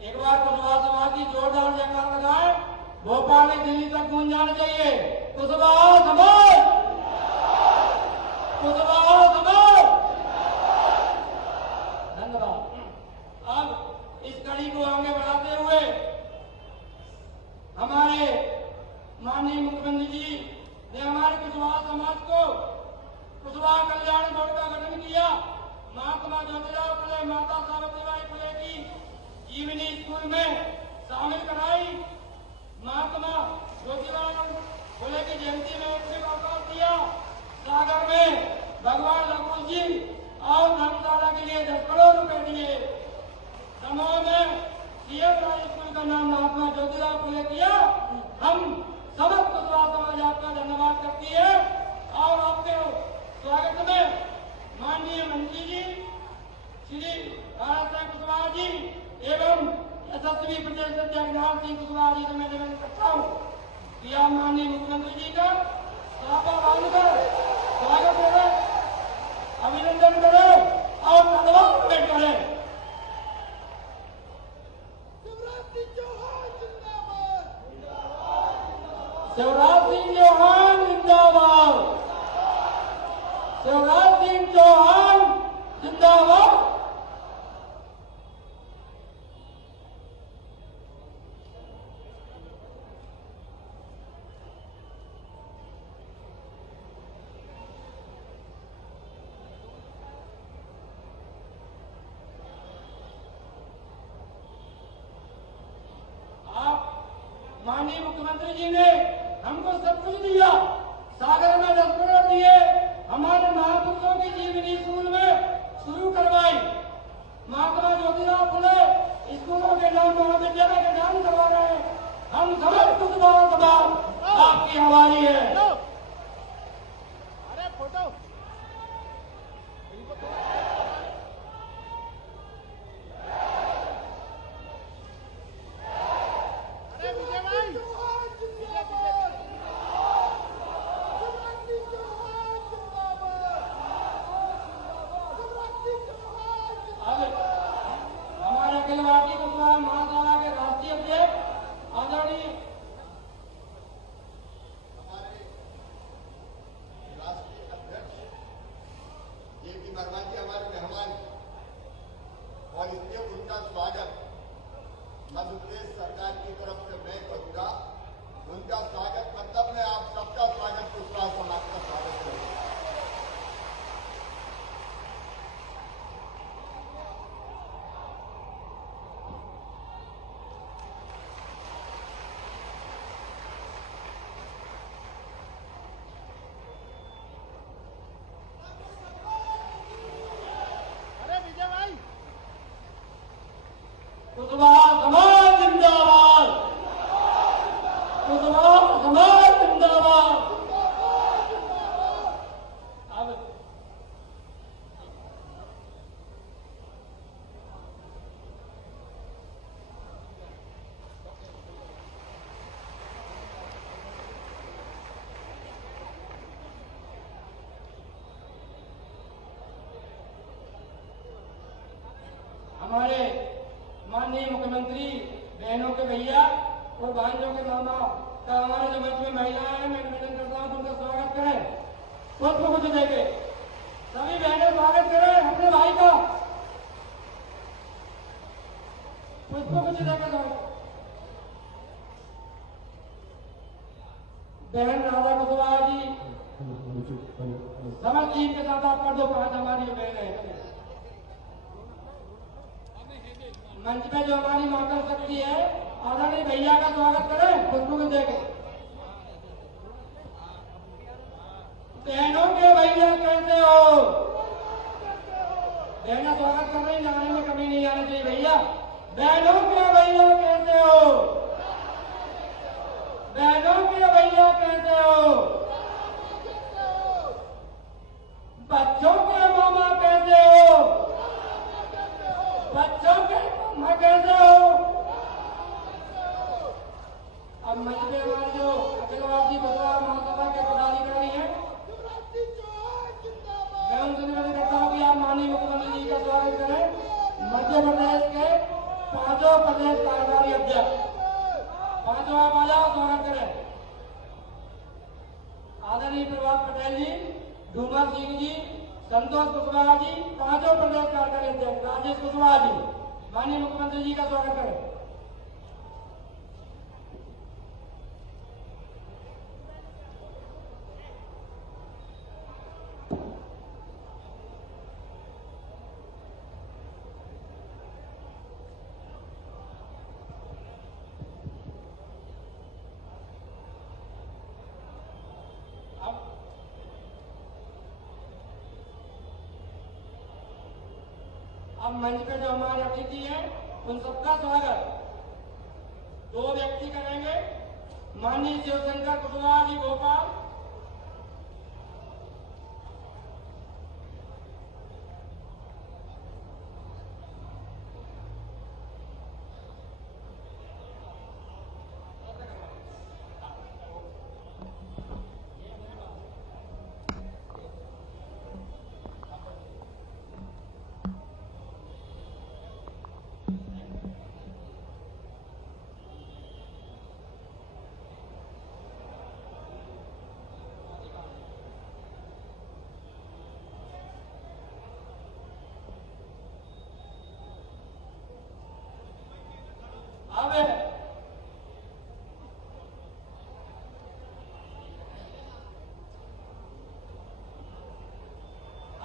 एक बार कुशवाहा समाज की जोरदार जयकार लगाए। भोपाल से दिल्ली तक गूंज जाना चाहिए। कुशवाहा समाज, कुशवाहा समाज। धन्यवाद। अब इस कड़ी को आगे बढ़ाते हुए हमारे माननीय मुख्यमंत्री जी ने हमारे कुशवाहा समाज को कुशवाहा कल्याण बोर्ड का गठन किया। महात्मा ज्योतिराव फुले, माता सावित्रीबाई फुले की जीवनी स्कूल में शामिल कराई। महात्मा ज्योतिराव फुले की जयंती में उत्सव का अवकाश दिया। सागर में भगवान लघु जी और धर्मशाला के लिए 10 करोड़ रुपए दिए। दमोह में सीएम राज स्कूल का नाम महात्मा ज्योतिराव फुले किया। हम समस्त कुशवाहा समाज आपका धन्यवाद करती है। और आपके स्वागत में माननीय मंत्री जी श्री भारत सिंह कुशवाहा जी एवं यशस्वी प्रदेश अध्यक्ष नाथ सिंह कुशवाहा जी से मैं निवेदन करता हूँ कि आप माननीय मुख्यमंत्री जी का साफा बांधकर स्वागत करें, अभिनंदन करें और धन्यवाद भेंट करें। शिवराज सिंह चौहान जिंदाबाद, शिवराज सिंह चौहान जिंदाबाद। माननीय मुख्यमंत्री जी ने हमको सब कुछ दिया। सागर में 10 करोड़ दिए। हमारे महापुरुषों की जीवनी स्कूल में शुरू करवाई। महात्मा ज्योतिराव फुले स्कूलों के नाम महाविद्यालय के नाम करवा रहे हैं। हम समझ कुशवाहा समाज आपकी आभारी है। अरे फोटो अखिल भारतीय कुशवाहा महासभा के राष्ट्रीय अध्यक्ष आदरणीय राष्ट्रीय अध्यक्ष जेपी वर्मा जी हमारे मेहमान और इसलिए उनका स्वागत मध्य प्रदेश सरकार की तरफ से मैं करूंगा। उनका स्वागत मतलब मैं आप सबका स्वागत कुशवाहा समाज का स्वागत करूंगा। कुशवाहा समाज जिंदाबाद, कुशवाहा समाज जिंदाबाद। अब हमारे माननीय मुख्यमंत्री बहनों के भैया और भाइयों के मामा का हमारे जो मंच में महिलाएं हैं, मैं निवेदन करता हूँ उनका स्वागत करें। पुष्प कुछ देके सभी बहनें स्वागत करें अपने भाई का। पुष्प कुछ देके बहन राधा कुशवाहा जी समझ टीम के साथ आप कर दो। 5 हमारी बहन है मंच पे जो हमारी मां कर सकती है। आदरणीय भैया का स्वागत करें पुष्प को देके। बहनों के भैया कैसे हो? बहना स्वागत कर रही, जाने में कमी नहीं आनी चाहिए भैया। बहनों के भैया कैसे हो? बहनों के भैया कैसे हो? बच्चों के मामा कैसे हो? बच्चों के मामा कैसे हो? अब मंच पे हमारे जो अखिल भारतीय कुशवाहा महासभा के पदाधिकारी हैं, मैं उनसे निवेदन करता हूँ कि आप माननीय मुख्यमंत्री जी का स्वागत करें। मध्य प्रदेश के पांचों प्रदेश कार्यकारी अध्यक्ष, पांचवा वाला स्वागत करें। आदरणीय प्रभात पटेल जी, डूमर सिंह जी, संतोष कुशवाहा जी, पांचों प्रदेश कार्यकारी अध्यक्ष, राजेश कुशवाहा जी, माननीय मुख्यमंत्री जी का स्वागत करें। अब मंच पे जो हमारे अतिथि हैं उन सबका स्वागत दो व्यक्ति करेंगे। माननीय शिवशंकर कुशवाहा जी भोपाल,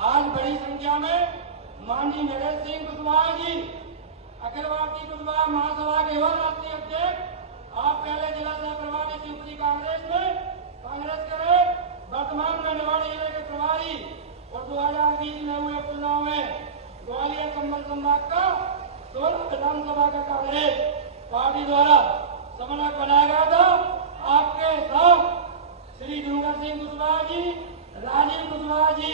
आज बड़ी संख्या में माननीय नरेश सिंह कुशवाहा जी, अखिल भारतीय कुशवाहा महासभा के युवा राष्ट्रीय अध्यक्ष, आप पहले जिला सह प्रभारी शिवपुरी कांग्रेस में कांग्रेस के रहे, वर्तमान में निवाड़ी जिले के प्रभारी और 2020 में हुए चुनाव में ग्वालियर संभल संभाग का 16 विधानसभा का कांग्रेस पार्टी द्वारा समन्वयक बनाया गया था। आपके साथ श्री डूंगर सिंह कुशवाहा जी, राजीव कुशवाहा जी,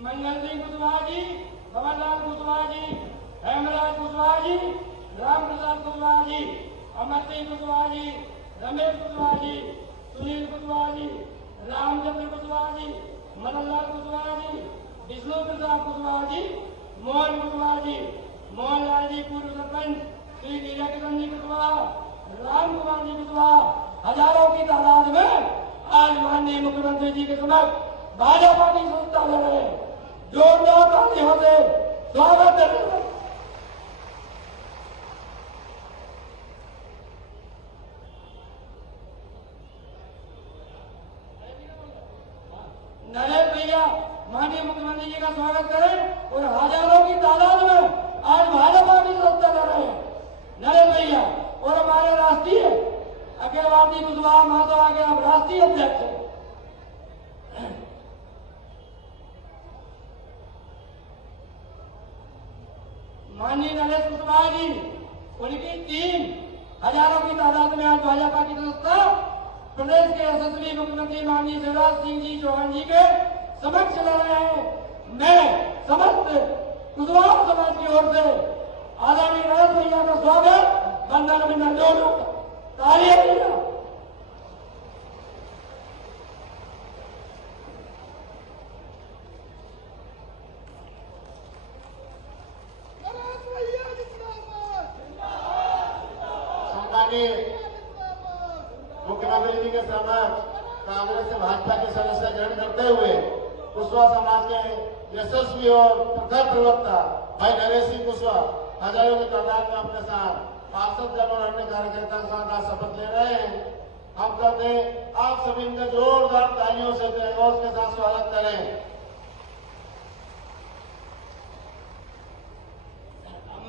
मंगल सिंह कुशवाहा जी, भवनलाल कुशवाहा जी, हेमराज कुशवाहा जी, राम प्रसाद कुशवाहा जी, अमर सिंह कुशवाहा जी, रमेश कुशवाहा जी, सुनील कुशवाहा जी, रामचंद्र कुशवाहा जी, मदनलाल कुशवाहा जी, विष्णु प्रसाद कुशवाहा जी, मोहन कुशवाहा जी, मोहनलाल जी पूर्व सरपंच, श्री नीला किशन जी कुशवाहा, राम कुमार जी कुशवाहा, हजारों की तादाद में आज माननीय मुख्यमंत्री जी के समक्ष भाजपा की संस्था ले रहे हैं। जोरदार तालियों से स्वागत करें। नरेश भैया माननीय मुख्यमंत्री जी का स्वागत करें और हजारों की तादाद में आज भाजपा की संस्था ले रहे हैं। नरेश भैया और हमारे राष्ट्रीय अखिल भारतीय कुशवाहा महासभा के आप राष्ट्रीय अध्यक्ष हैं। माननीय नरेश कुशवाहा जी, उनकी टीम हजारों की तादाद में आज भाजपा की संस्था प्रदेश के यशस्वी मुख्यमंत्री माननीय शिवराज सिंह जी चौहान जी के समक्ष ले रहे हैं। मैं समस्त कुशवाहा समाज की ओर से आदरणीय नरेश भैया का स्वागत वंदन अभिनंदन तालियां दिया। मुख्यमंत्री जी के समक्ष कांग्रेस से भाजपा के सदस्य ग्रहण करते हुए कुशवाहा समाज के यशस्वी और प्रखर प्रवक्ता भाई नरेश सिंह कुशवाहा हजारों की तादाद में अपने साथ पार्षद जन और अन्य कार्यकर्ताओं के साथ आज शपथ ले रहे हैं। हम कहते हैं आप सभी इनका जोरदार तालियों से जयघोष के साथ स्वागत करें।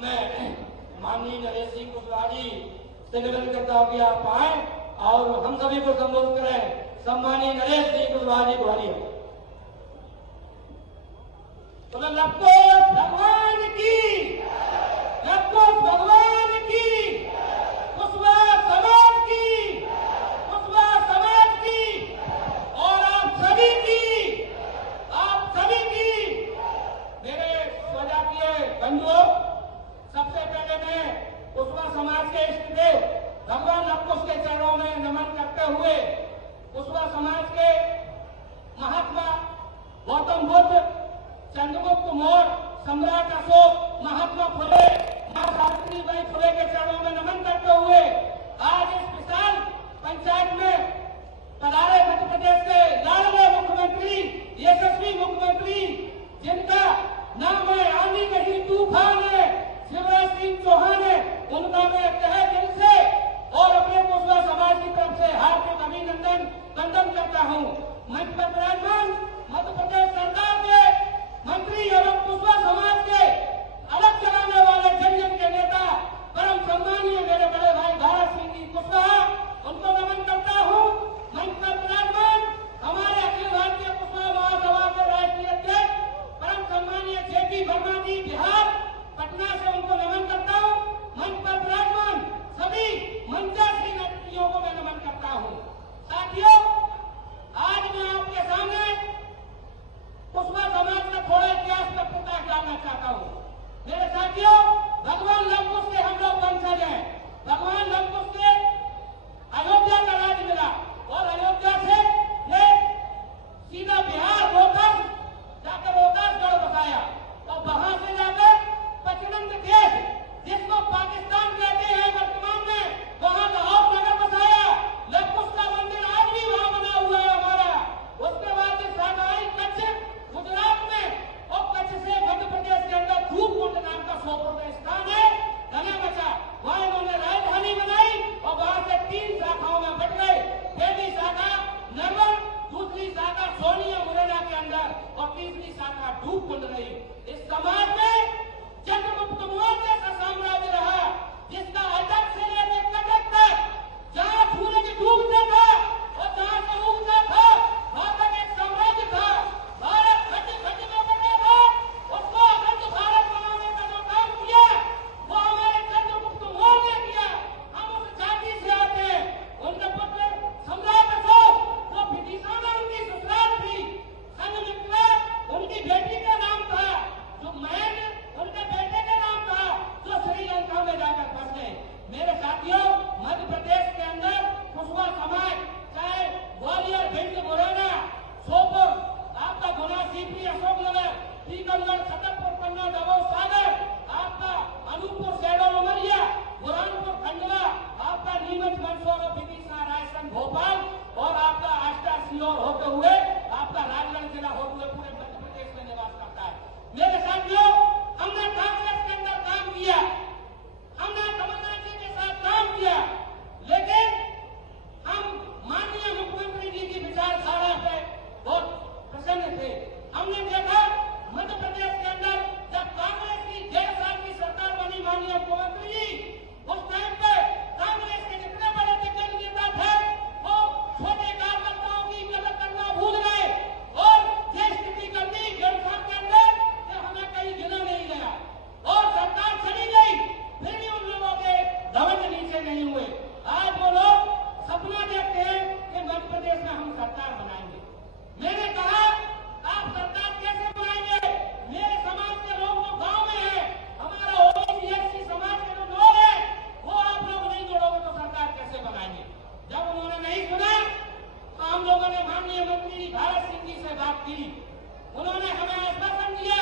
मैं माननीय नरेश सिंह कुशवाहा जी से निवेदन करता हूँ कि आप आए और हम सभी को संबोधित करें। सम्मानीय नरेश सिंह कुशवाहा जी ग्वालियर। तो लखनऊ भगवान की, लखनऊ भगवान की, कुशवाहा समाज की, कुशवाहा समाज की और आप सभी की, आप सभी की। मेरे स्वजातीय बंधुओं, सबसे पहले मैं कुशवाहा समाज के इष्ट देव भगवान नक्कुश के चरणों में नमन करते हुए कुशवाहा समाज के महात्मा गौतम बुद्ध, चंद्रगुप्त मौर्य, सम्राट अशोक, महात्मा फुले, मां सावित्रीबाई फुले के चरणों में नमन करते हुए आज इस विशाल पंचायत में पधारे मध्य प्रदेश के लाडले मुख्यमंत्री, यशस्वी मुख्यमंत्री, जिनका नाम है आंधी नहीं तूफान है, शिवराज सिंह चौहान है, उनका मैं तहे दिल से और अपने कुशवाहा समाज की तरफ से हार्दिक अभिनंदन वंदन करता हूं। मंच पर विराजमान मध्य प्रदेश सरकार के मंत्री एवं कुशवाहा समाज के अलग चलाने वाले जन जन के नेता परम सम्मानीय मेरे बड़े भाई भारत सिंह जी कुशवाहा, उनको नमन करता हूं। मंच पर विराजमान हमारे अखिल भारतीय कुशवाहा महासभा के राष्ट्रीय अध्यक्ष परम सम्मानीय जेपी वर्मा जी बिहार पटना से, उनको नमन करता हूं। मंच पर विराजमान सभी मंचासीन अतिथियों को मैं नमन करता हूं। साथियों, आज मैं आपके सामने कुशवाहा समाज का थोड़ा इतिहास पर प्रकाश डालना चाहता हूं। मेरे साथियों, भगवान लवकुश के हम लोग वंशज हैं। भगवान लवकुश के अयोध्या का राज मिला और अयोध्या से ये सीधा बिहार रोहतास जाकर रोहतासगढ़ बसाया और वहां से जाकर पचनंद देश, जिसको पाकिस्तान कहते हैं वर्तमान में, वहां लाहौर नगर बसाया। लवकुश का मंदिर आज भी वहां बना हुआ है हमारा। उसके बाद शाखा आई कच्छ गुजरात में और कच्छ से मध्य प्रदेश के अंदर धूपकुंड नाम का सोपुर का स्थान है, धने बचा, वहां इन्होंने राजधानी बनाई और वहां से 3 शाखाओं में बट गए। पहली शाखा नरवर, दूसरी शाखा सोनिया मुरैना के अंदर और तीसरी शाखा धूपकुंड रही। इस समाज में चंद्रगुप्त मौर्य का साम्राज्य रहा, जिसका अटक से लेकर कटक तक, जहां सूरज डूबता था और जहां से उगता था, वहां तक एक साम्राज्य था। भारत खंड खंड में बटा था, उसको अखंड भारत बनाने का जो काम किया वो हमारे चंद्रगुप्त मौर्य ने किया। हम उस जाति से आते हैं। उनके पुत्र सम्राट अशोक, जो विदिशा में उनकी ससुराल थी, संघमित्रा उनकी बेटी का नाम था, जो महेंद्र उनके बेटे का नाम था, जो श्रीलंका में जाकर फंस गए। मेरे साथियों, मध्य प्रदेश के अंदर कुशवाहा समाज, चाहे ग्वालियर, भिंड, मुरैना, सोपुर, आपका गुना, सीपी, अशोकनगर, टीकमगढ़, छतरपुर, कन्नौज, दमोह, सागर, आपका अनूपपुर, शहडोल, उमरिया, बुरहानपुर, खंडवा, आपका नीमच, मंदसौर, विदिशा, रायसेन, भोपाल और आपका आष्टा, सीहोर होते हुए आपका राजगढ़ जिला होते हुए पूरे मध्य प्रदेश में निवास करता है। मेरे साथियों, हमने कांग्रेस के अंदर काम किया, हमने कमलनाथ जी के साथ काम किया, लेकिन हम माननीय मुख्यमंत्री जी की विचारधारा से बहुत प्रसन्न थे। हमने देखा मध्य प्रदेश के अंदर जब कांग्रेस की 1.5 साल की सरकार बनी, माननीय मुख्यमंत्री जी, उस टाइम पे कांग्रेस के जितने बड़े दिग्गज नेता थे वो छोटे कार्यकर्ताओं की मदद करना भूल गए और ये स्थिति कर दी 1.5 साल के अंदर कि हमें कहीं गिना नहीं गया और सरकार चली गई, फिर भी उन लोगों के धवल नीचे नहीं हुए। आज वो लोग सपना देखते हैं कि मध्य प्रदेश में हम सरकार बनाएंगे। मैंने कहा, आप सरकार कैसे बनाएंगे? मेरे समाज के लोग तो गांव में हैं, हमारा ओबीसी एससी समाज के जो लोग हैं वो आप लोग नहीं जोड़ोगे तो सरकार कैसे बनाएंगे? जब उन्होंने नहीं सुना तो हम लोगों ने माननीय मंत्री भारत सिंह जी से बात की। उन्होंने हमें आश्वासन दिया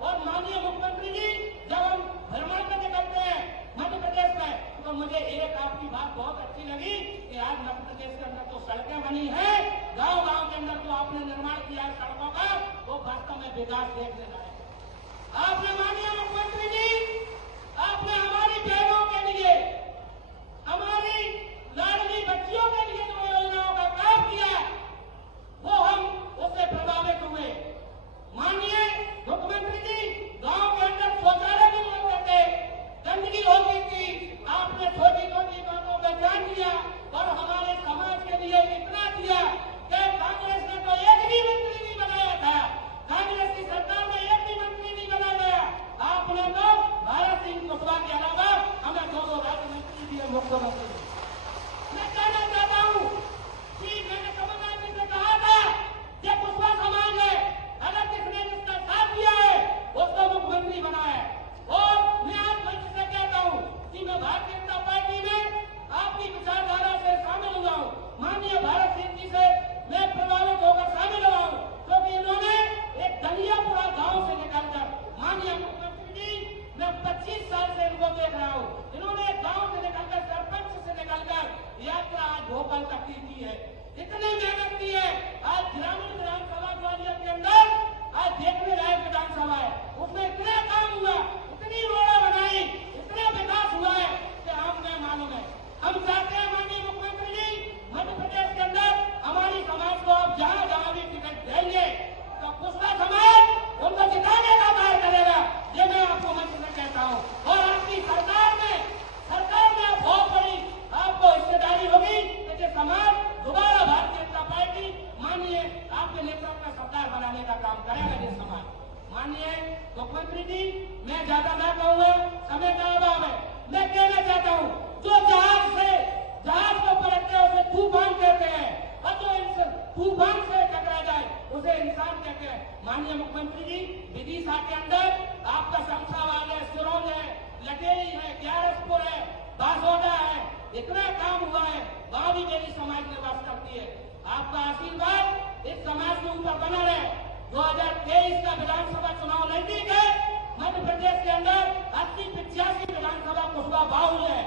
और माननीय मुख्यमंत्री जी, जब हम भ्रमण पर निकलते हैं मध्य प्रदेश में, तो मुझे एक आपकी बात बहुत अच्छी लगी कि आज मध्य प्रदेश के अंदर तो सड़कें बनी हैं, गांव-गांव के अंदर जो आपने निर्माण किया है सड़कों का, वो वास्तव में विकास देखने लायक है। आपने माननीय मुख्यमंत्री जी, आपने हमारी बहनों के लिए, हमारी लाडली बच्चियों के लिए जो योजनाओं का काम किया, वो हम उससे प्रभावित हुए। माननीय मुख्यमंत्री जी, गांव के अंदर शौचालय नहीं बनते थे, गंदगी होती थी, आपने छोटी छोटी बातों पर ध्यान दिया और हमारे समाज के लिए इतना दिया कि कांग्रेस ने तो एक भी मंत्री नहीं बनाया था, कांग्रेस की सरकार में एक भी मंत्री नहीं बनाया गया। आप माननीय मुख्यमंत्री जी, मैं ज्यादा ना कहूँगा, समय का अभाव है। मैं कहना चाहता हूँ, जो जहाज को पलटते हैं उसे तूफान कहते हैं, और जो तूफान से टकरा जाए उसे इंसान कहते हैं। माननीय मुख्यमंत्री जी, विदिशा के अंदर आपका शमशाबाद है, सिरोंज है, लटेरी है, ग्यारसपुर है, बासोदा है, इतना काम हुआ है, वहां भी मेरी समाज निवास करती है। आपका आशीर्वाद इस समाज के ऊपर बना रहे। 2023 का विधानसभा चुनाव नजदीक है। मध्य प्रदेश के अंदर 80-85 विधानसभा कुशवाहा बाहुल है।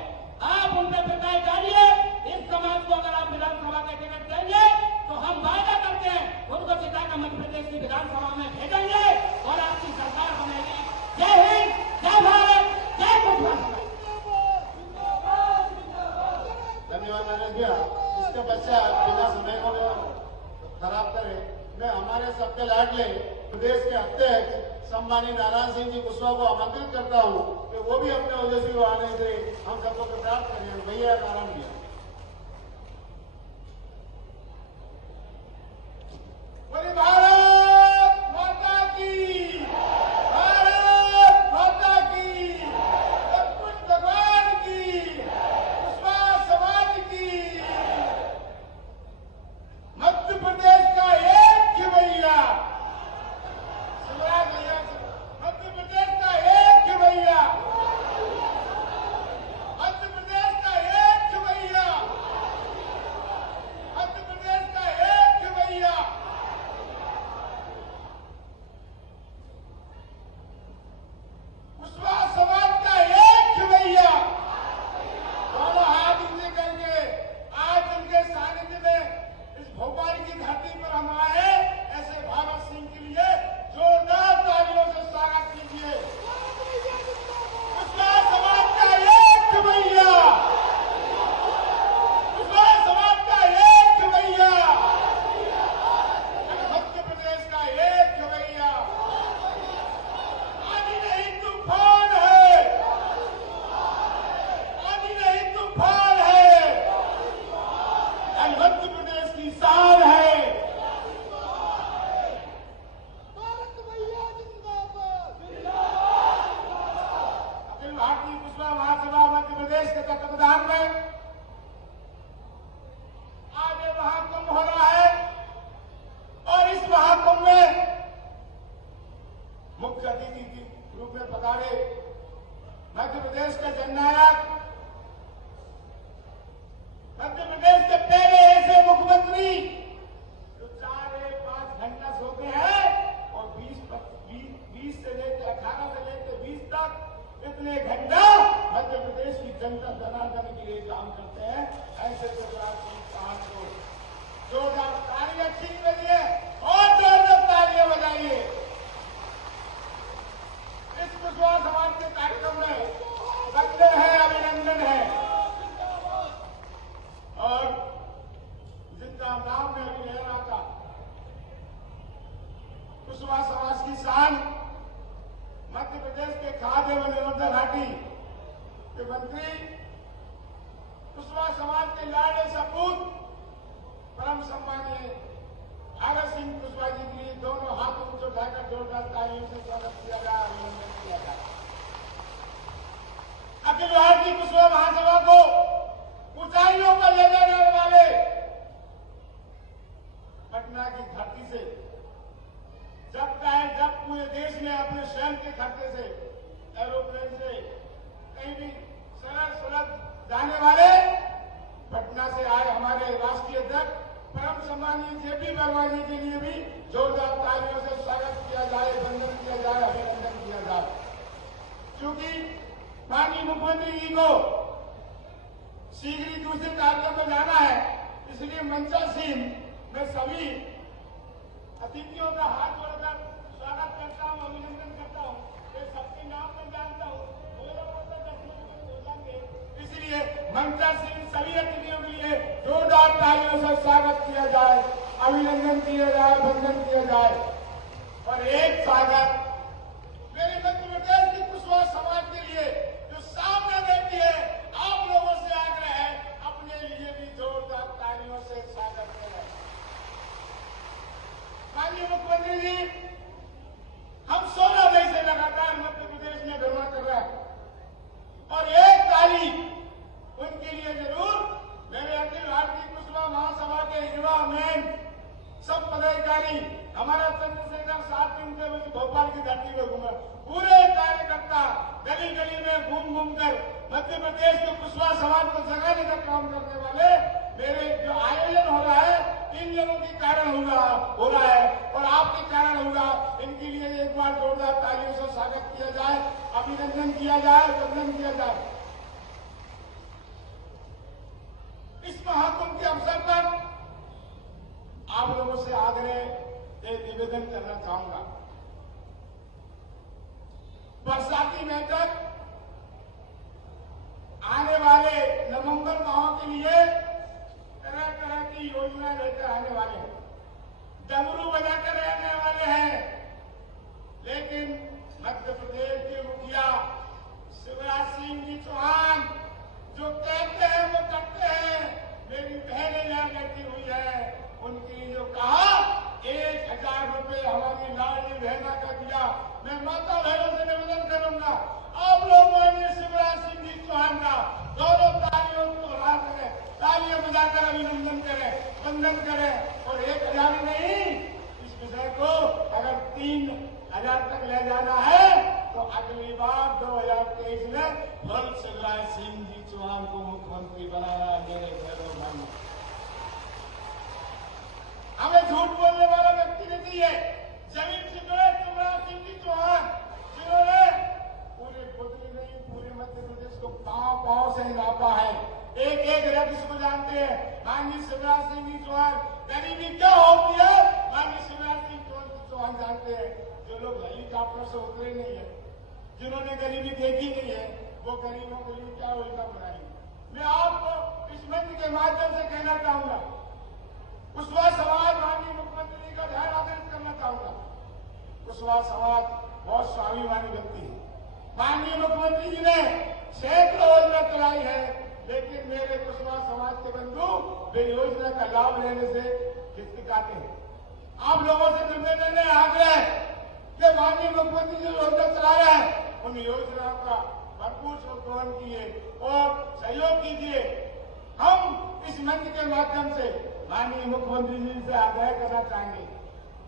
आप उन पर प्रकाश डालिए। इस समाज को अगर आप विधानसभा के टिकट देंगे तो हम वायदा करते हैं उनको जिताकर मध्य प्रदेश की विधानसभा में भेजेंगे और आपकी सरकार बनेगी। जय हिंद, जय भारत, जय कुशवाहा। धन्यवाद नरेश भैया। इसके पश्चात बिना समय को खराब करे, मैं हमारे सबके लाडले प्रदेश के अध्यक्ष सम्मानित नारायण सिंह जी कुशवाहा को आमंत्रित करता हूँ कि वो भी अपने उद्देश्य को आने से हम सबको प्राप्त करें। भैया नारायण भैया। बोले भारत माता की, भारत माता की, कुछ भगवान की, कुशवाहा समाज की। मध्य प्रदेश का एक खिवैया, शिवराज भैया, मध्य प्रदेश का एक खिवैया, मध्य प्रदेश का एक खिवैया, मध्य प्रदेश का एक खिवैया। कुशवाहा समाज का एक खिवैया। दोनों हाथ ऊंचे करके आज उनके सानिध्य में इस भोपाल की धरती पर हम आए, ऐसे भगत सिंह के लिए जोरदार तालियों से स्वागत कीजिए। कुशवाहा समाज का एक खिवैया, कुशवाहा समाज का एक खिवैया, मध्य प्रदेश का एक खिवैया। आंधी नहीं तूफान है, आंधी नहीं तूफान है, मध्य प्रदेश की शान है। अखिल भारतीय कुशवाहा महासभा मध्य प्रदेश के तत्वावधान में आज ये महाकुंभ हो रहा है और इस महाकुंभ में मुख्य अतिथि के रूप में पधारे मध्य प्रदेश का जननायक, मध्य प्रदेश के पहले ऐसे मुख्यमंत्री जो 4-5 घंटा सोते हैं और 20 से लेकर 18 से लेकर 20 तक इतने घंटा मध्य प्रदेश की जनता जनार्दन के लिए काम करते हैं। ऐसे शिवराज सिंह चौहान को जोरदार तालियां अच्छी बजाइए और जोरदार तालियां बजाइए। इस कुशवाहा समाज के कार्यक्रम में वंदन है, अभिनंदन है और जिनका नाम में अभी ले रहा था, कुशवाहा समाज की शान मध्य प्रदेश के खाद्य एवं निर्मला घाटी के मंत्री, कुशवाहा समाज के लाडले सपूत परम सम्मानीय भगत सिंह कुशवाहा जी के लिए दोनों हाथ ऊंचे उठाकर जोरदार तालियों से स्वागत किया जाए, अभिनंदन किया जाए। अखिल भारतीय कुशवाहा महासभा को ऊंचाइयों पर ले जाने वाले पटना की धरती से जब पूरे देश में अपने स्वयं के खर्चे से, एरोप्लेन से, कहीं भी सड़क जाने वाले पटना से आए हमारे राष्ट्रीय अध्यक्ष परम सम्मानीय जेपी वर्मा जी के लिए भी जोरदार तालियों से स्वागत किया जाए, वंदन किया जाए, अभिनंदन किया जाए। क्योंकि माननीय मुख्यमंत्री जी को शीघ्र ही दूसरे कार्यक्रम में जाना है, इसलिए मंचासीन में सभी अतिथियों का हाथ जोड़कर स्वागत करता हूं, अभिनंदन करता हूं। मैं सबके नाम में जानता हूं, हो जाएंगे, इसलिए मंचासीन सभी अतिथियों के लिए जोरदार तालियों से स्वागत किया जाए, अभिनंदन किया जाए, वंदन किया जाए। और एक स्वागत मेरे मध्य प्रदेश की कुशवाहा समाज के लिए जो सामने बैठी है, आप लोगों से आग्रह है अपने लिए भी जोरदार तालियों से स्वागत करें। माननीय मुख्यमंत्री जी, हम कार्यकर्ता गली गली में घूम घूम कर मध्य प्रदेश के कुशवाहा समाज को जगाने का काम करने वाले मेरे जो आयोजन हो रहा है इन लोगों के कारण हो रहा है और आपके कारण होगा। इनके लिए एक बार जोरदार तालियों से स्वागत किया जाए, अभिनंदन किया जाए, वंदन किया जाए। इस महाकुंभ के अवसर पर आप लोगों से आग्रह एक निवेदन करना चाहूंगा। बरसाती बैठक आने वाले नवंबर माह के लिए तरह तरह की योजना लेकर आने वाले हैं, डमरू बजाकर रहने वाले हैं। लेकिन मध्य प्रदेश के मुखिया शिवराज सिंह जी चौहान जो कहते हैं वो करते हैं। मेरी बहनें यहाँ बैठी हुई है, उनके लिए जो कहा 1000 रुपये हमारी लाडली बहना का दिया। मैं माता बहनों से निवेदन करूंगा, आप लोगों ने शिवराज सिंह जी चौहान का दोनों तालियों को हरा करें, तालियां बजाकर अभिनंदन करें, वंदन करें। और 1000 नहीं, इस विषय को अगर 3000 तक ले जाना है तो अगली बार 2023 में फल शिवराज सिंह जी चौहान को मुख्यमंत्री बनाना मेरे घरों मन। हमें झूठ बोलने वाला व्यक्ति नहीं चाहिए। जमीन शिवराज सिंह जी चौहान जिन्होंने पूरे बदली नहीं पूरे मध्य प्रदेश को पांव से नापा है, एक एक रक्ष को जानते हैं। माननीय शिवराज सिंह जी चौहान गरीबी क्या होती है माननीय शिवराज सिंह चौहान जानते हैं। जो लोग हेलीकॉप्टर से उतरे नहीं है, जिन्होंने गरीबी देखी नहीं है, वो गरीबों के लिए क्या योजना बनाएंगे। मैं आपको इस मंच के माध्यम से कहना चाहूंगा, कुशवाहा समाज माननीय मुख्यमंत्री का ध्यान आकर्षित करना चाहूंगा। कुशवाहा समाज बहुत स्वाभिमानी व्यक्ति है। माननीय मुख्यमंत्री जी ने सैकड़ों योजना चलाई है, लेकिन मेरे कुशवाहा समाज के बंधु वे योजना का लाभ लेने से हिचकिचाते हैं। आप लोगों से निवेदन है, आग्रह कि माननीय मुख्यमंत्री जी योजना चला रहे हैं, उन योजनाओं का भरपूर संशोधन कीजिए और सहयोग कीजिए। हम इस मंच के माध्यम से माननीय मुख्यमंत्री जी से आग्रह करना चाहेंगे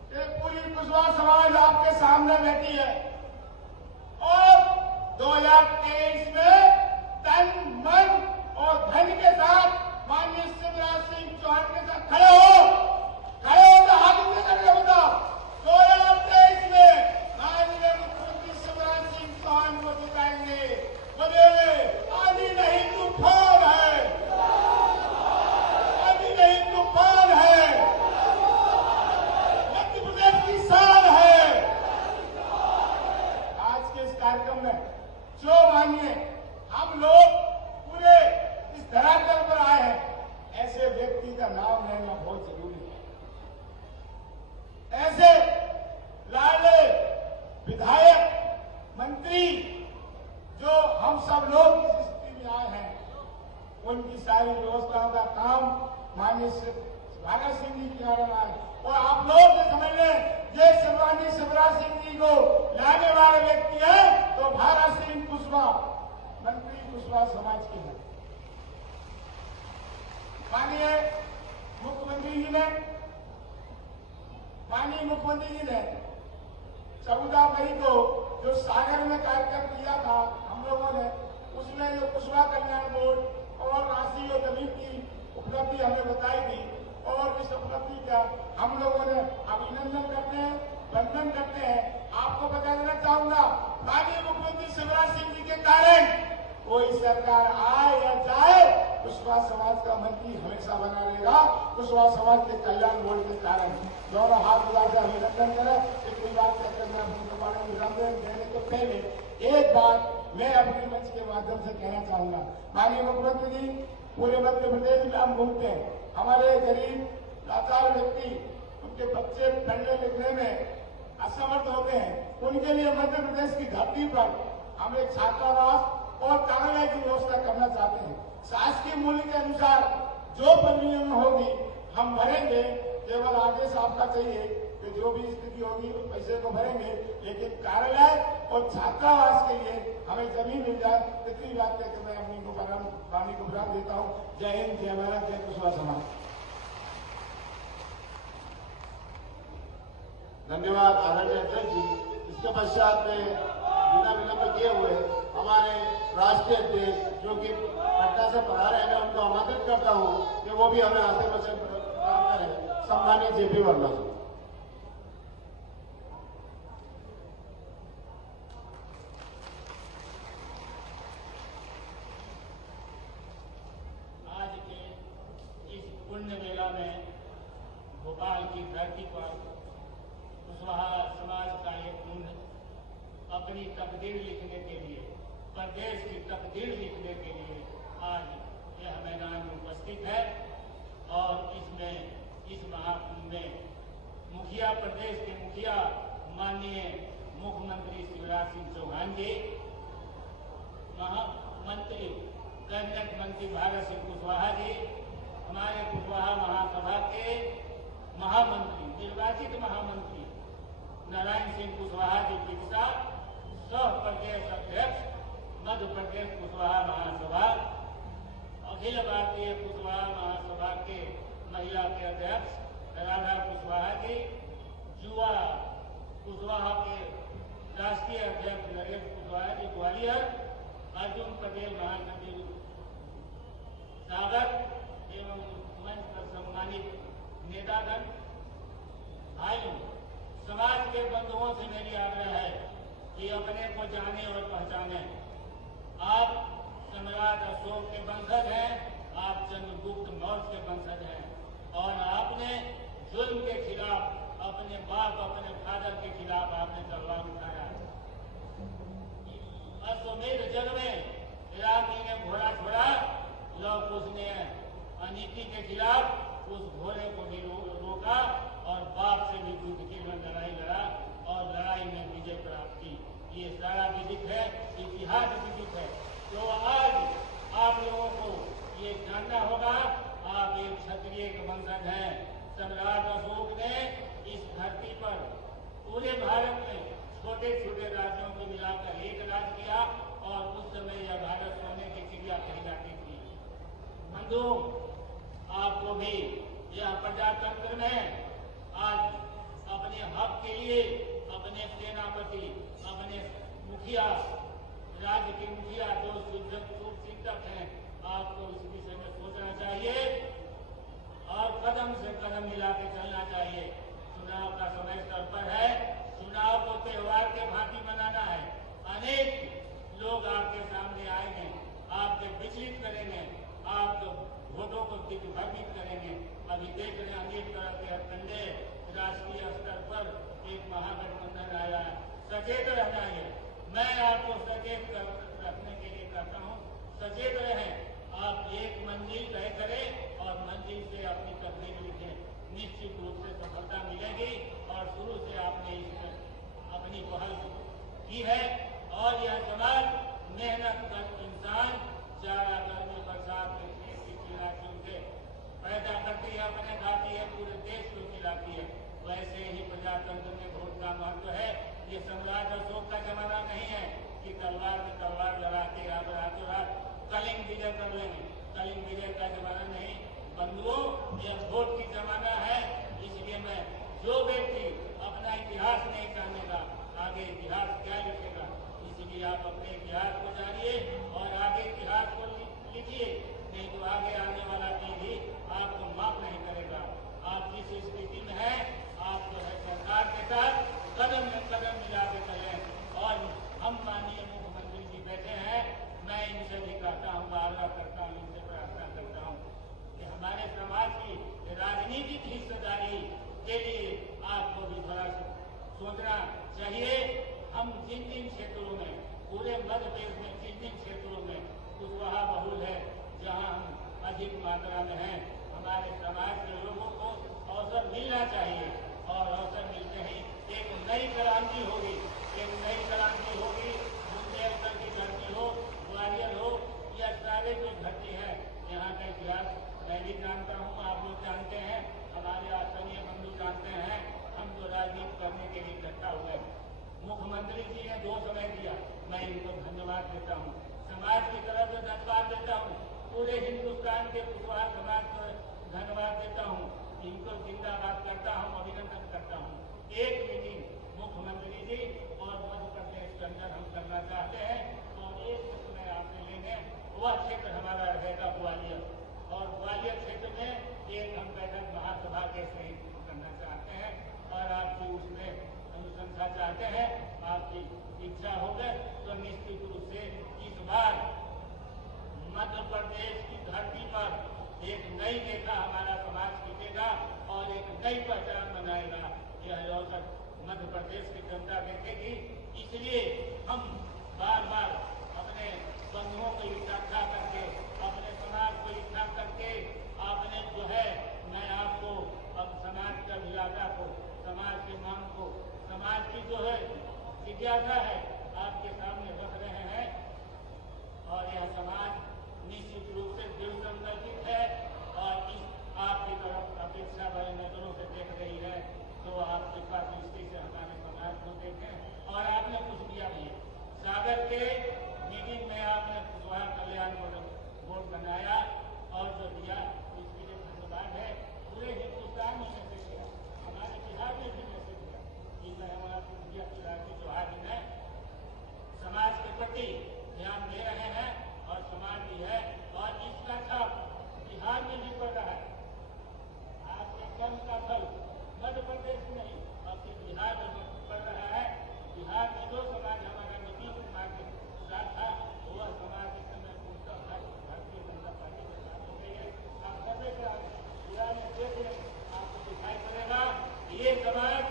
कि पूरी कुशवाहा समाज आपके सामने बैठी है और 2023 में तन मन और धन के साथ माननीय शिवराज सिंह चौहान के साथ खड़े हो तो हाथ ऊंचे करके बताओ 2023 में माननीय मुख्यमंत्री शिवराज सिंह चौहान को जिताएंगे। बोले आधी नहीं तूफान है, आधी नहीं तूफान है, मध्य प्रदेश की शान है। आज के इस कार्यक्रम में जो मानिए हम लोग पूरे इस धरातल पर आए हैं, ऐसे व्यक्ति का नाम लेना बहुत जरूरी है। ऐसे लाडले विधायक मंत्री जो हम सब लोग इस स्थिति में आए हैं, उनकी सारी व्यवस्थाओं का काम माननीय शिवराज सिंह जी के कारण आए। और आप लोग जो समझ लें ये शिवराज सिंह जी को लाने वाले व्यक्ति है तो भारत सिंह कुशवाहा मंत्री कुशवाहा समाज के हैं। माननीय मुख्यमंत्री जी ने 14 मई को जो सागर में कार्यक्रम किया था हम लोगों ने, उसमें जो कुशवाहा कल्याण बोर्ड और राशि और जमीन की उपलब्धि हमें बताई थी और इस उपलब्धि का हम लोगों ने अभिनंदन करते हैं, वंदन करते हैं। आपको बता देना चाहूंगा माननीय मुख्यमंत्री शिवराज सिंह जी के कारण कोई सरकार आए या जाए, कुशवाहा समाज का मंत्री हमेशा बना रहेगा। कुशवाहा समाज के कल्याण बोर्ड के कारण दोनों हाथ मिलाकर अभिनंदन करें। इतनी बात कहकर मैं अपने विराम देने के पहले एक बात मैं अपने मंच के माध्यम से कहना चाहूंगा। माननीय मुख्यमंत्री जी, पूरे मध्य प्रदेश में हम घूमते हैं, हमारे गरीब लाचार व्यक्ति उनके बच्चे पढ़ने लिखने में असमर्थ होते हैं, उनके लिए मध्य प्रदेश की धरती पर हम एक छात्रावास और कार्यालय की व्यवस्था करना चाहते हैं। शासकीय मूल्य के अनुसार जो प्रीमियम होगी हम भरेंगे, केवल आदेश आपका चाहिए कि जो भी स्थिति होगी उस पैसे को भरेंगे, लेकिन कार्यालय और छात्रावास के लिए हमें जमीन मिल जाए। इतनी बात कहकर मैं अपनी वाणी को विराम देता हूँ। जय हिंद, जय भारत, जय कुशवाहा समाज। धन्यवाद आदरणीय अध्यक्ष जी। इसके पश्चात में बिना विलंब किए हुए हमारे राष्ट्रीय अध्यक्ष जो कि पटना से पधारे हैं, मैं उनको आमंत्रित करता हूं कि वो भी हमें आशीर्वचन प्रदान करें। सम्मानित जेपी वर्मा जी। आज के इस पुण्य मेला में भोपाल की धरती पर कुशवाहा समाज का एक पुण्य अपनी तकदीर लिखने के लिए, प्रदेश की तकदीर लिखने के लिए आज यह मैदान में उपस्थित है। और इसमें इस महाकुंभ में मुखिया, प्रदेश के मुखिया माननीय मुख्यमंत्री शिवराज सिंह चौहान जी, महामंत्री कैबिनेट मंत्री भारत सिंह कुशवाहा जी, हमारे कुशवाहा महासभा के महामंत्री, निर्वाचित महामंत्री नारायण सिंह कुशवाहा जी के साथ सह प्रदेश अध्यक्ष मध्य प्रदेश कुशवाहा महासभा, अखिल भारतीय कुशवाहा महासभा के महिला के अध्यक्ष राधा कुशवाहा जी, युवा कुशवाहा के राष्ट्रीय अध्यक्ष नरेश कुशवाहा जी ग्वालियर, अर्जुन पटेल महासचिव सागर एवं मंच पर सम्मानित नेतागण, भाइयों, समाज के बंधुओं से मेरी आग्रह है कि अपने को जाने और पहचाने। आप सम्राट अशोक के वंशज हैं, आप चंद्रगुप्त मौर्य के वंशज हैं, और आपने जुल्म के खिलाफ, अपने बाप, अपने फादर के खिलाफ आपने तलवार उठाया। अश्वमेध जग में राम जी ने घोड़ा छोड़ा, लव कुश ने अनीति के खिलाफ उस घोड़े को भी रोका और बाप से भी युद्ध की लड़ाई लड़ा और लड़ाई में विजय प्राप्त की। ये सारा विदित है, इतिहास विदित है। तो आज आप लोगों को ये जानना होगा, आप एक क्षत्रिय के वंशज हैं। सम्राट अशोक ने इस धरती पर पूरे भारत में छोटे छोटे राज्यों को मिलाकर एक राज्य किया और उस समय यह भारत सोने की चिड़िया कहलाती थी। बंधुओं, आपको भी यह प्रजातंत्र में आज अपने हक के लिए अपने सेनापति, अपने मुखिया, राज्य के मुखिया जो चिंतक हैं, आपको इस विषय में सोचना चाहिए और कदम से कदम मिला के चलना चाहिए। चुनाव का समय स्तर पर है, चुनाव को त्योहार के भांति मनाना है। अनेक लोग आपके सामने आएंगे, आपके विचलित करेंगे, आपको वोटों को दिग्भ्रमित करेंगे। अभी देख रहे हैं अनेक तरह के हथकंडे, राष्ट्रीय स्तर पर एक महागठबंधन आया है। सचेत रहना है, मैं आपको सचेत रखने के लिए कहता हूँ, सचेत रहें। आप एक मंजिल तय करें और मंजिल से अपनी तकदीर लिखें, निश्चित रूप से सफलता मिलेगी। और शुरू से आपने इसमें अपनी पहल की है और यह समाज मेहनत कर इंसान चारा गर्मी बरसात के पैदा करती है, अपने खाती है, पूरे देश को खिलाती है। वैसे ही प्रजातंत्र में वोट का महत्व है। ये सम्राट अशोक का जमाना नहीं है कि तलवार लड़ा के आप रातों रात कलिंग विजय कर लेंगे। कलिंग विजय का जमाना नहीं बंधुओं, यह वोट की जमाना है। इसलिए मैं जो व्यक्ति अपना इतिहास नहीं जानेगा, आगे इतिहास क्या लिखेगा। इसलिए आप अपने इतिहास को जानिए और आगे इतिहास को लिखिए, नहीं तो आगे आने वाला पीढ़ी आपको माफ नहीं करेगा। आप जिस स्थिति में है, आप जो है सरकार के साथ कदम में कदम मिला के चलें। और हम माननीय मुख्यमंत्री जी बैठे हैं, मैं इनसे भी कहता हूँ, आग्रह करता हूँ, इनसे प्रार्थना करता हूँ कि हमारे समाज की राजनीतिक हिस्सेदारी के लिए आपको भी थोड़ा सोचना चाहिए। हम जिन जिन क्षेत्रों में, पूरे मध्य प्रदेश में जिन जिन क्षेत्रों में कुशवाहा बहुल है, जहाँ हम अधिक मात्रा में हैं, हमारे समाज के लोगों को अवसर मिलना चाहिए। और अवसर मिलते ही एक नई क्रांति होगी, एक नई क्रांति होगी। बुंदेलखंड की धरती हो, ग्वालियर हो, यह सारे जो धरती है, यहाँ का इतिहास मैं भी जानता हूँ, आप लोग जानते हैं, हमारे आत्मीय बंधु जानते हैं। हम जो राजनीति करने के लिए इकट्ठा हुए, मुख्यमंत्री जी ने 2 समय दिया, मैं इनको धन्यवाद देता हूँ। समाज की तरफ से धन्यवाद देता हूँ, पूरे हिंदुस्तान के कुशवाहा समाज को धन्यवाद देता हूँ, इनको जिंदाबाद करता हूँ, अभिनंदन करता हूँ। एक मीटिंग मुख्यमंत्री जी और मध्य प्रदेश के अंदर हम नई रेखा हमारा समाज खींचेगा और एक नई पहचान बनाएगा। यह अवसर मध्य प्रदेश की जनता देखेगी। इसलिए हम बार बार अपने बंधुओं को इकट्ठा करके, अपने समाज को इकट्ठा करके, आपने जो है मैं आपको अब समाज के अभिलाषा को, समाज के मांग को, समाज की जो है जिज्ञासा है आपके सामने रख रहे हैं। और यह समाज निश्चित रूप से दृढ़ संकल्पित है और इस आपकी तरफ अपेक्षा बड़े नजरों से देख रही है। तो आप कृपा दृष्टि से हमारे समाज को देखें। और आपने कुछ दिया भी है। सागर के मीटिंग में आपने कुशवाहा कल्याण बोर्ड बनाया और जो दिया उसके लिए धन्यवाद है। पूरे हिंदुस्तान में मैसेज किया, हमारे बिहार में भी मैसेज किया कि मैं हमारा राज्य जो आज है समाज के प्रति ध्यान दे रहे हैं और समाज भी है और इसका छाप बिहार में भी पड़ रहा है। आपके कर्म का फल मध्य प्रदेश में नहीं बल्कि बिहार में पड़ रहा है। बिहार में जो समाज हमारा नीतीश कुमार के साथ था वह समाज इस समय पूर्णतः भारतीय जनता पार्टी के साथ हो गई है। आप सर्वे बिहार में देख लें, आपको दिखाई पड़ेगा ये समाज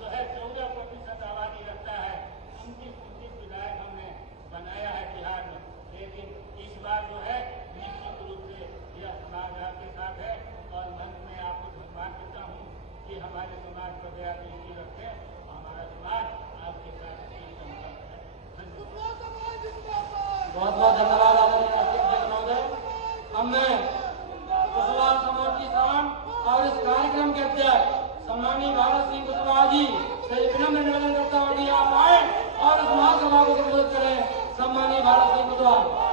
जो है 14% आबादी रखता है। 29 विधायक हमने बनाया है बिहार में, लेकिन इस बार जो है निश्चित रूप से यह समाज आपके साथ है और मैं आपको धन्यवाद देता हूँ कि हमारे समाज पर दया दृष्टि रखें। हमारा समाज आपके साथ बहुत बहुत धन्यवाद आदरणीय राष्ट्रीय अध्यक्ष महोदय। अब मैं कुशवाहा समाज की शान और इस कार्यक्रम के अध्यक्ष सम्मानीय भारत सिंह कुशवाहा जी से विनम्र निवेदन करता हूँ कि आप आए और इस महासभा को संबोधित करें। सम्मानीय भारत सिंह कुशवाहा।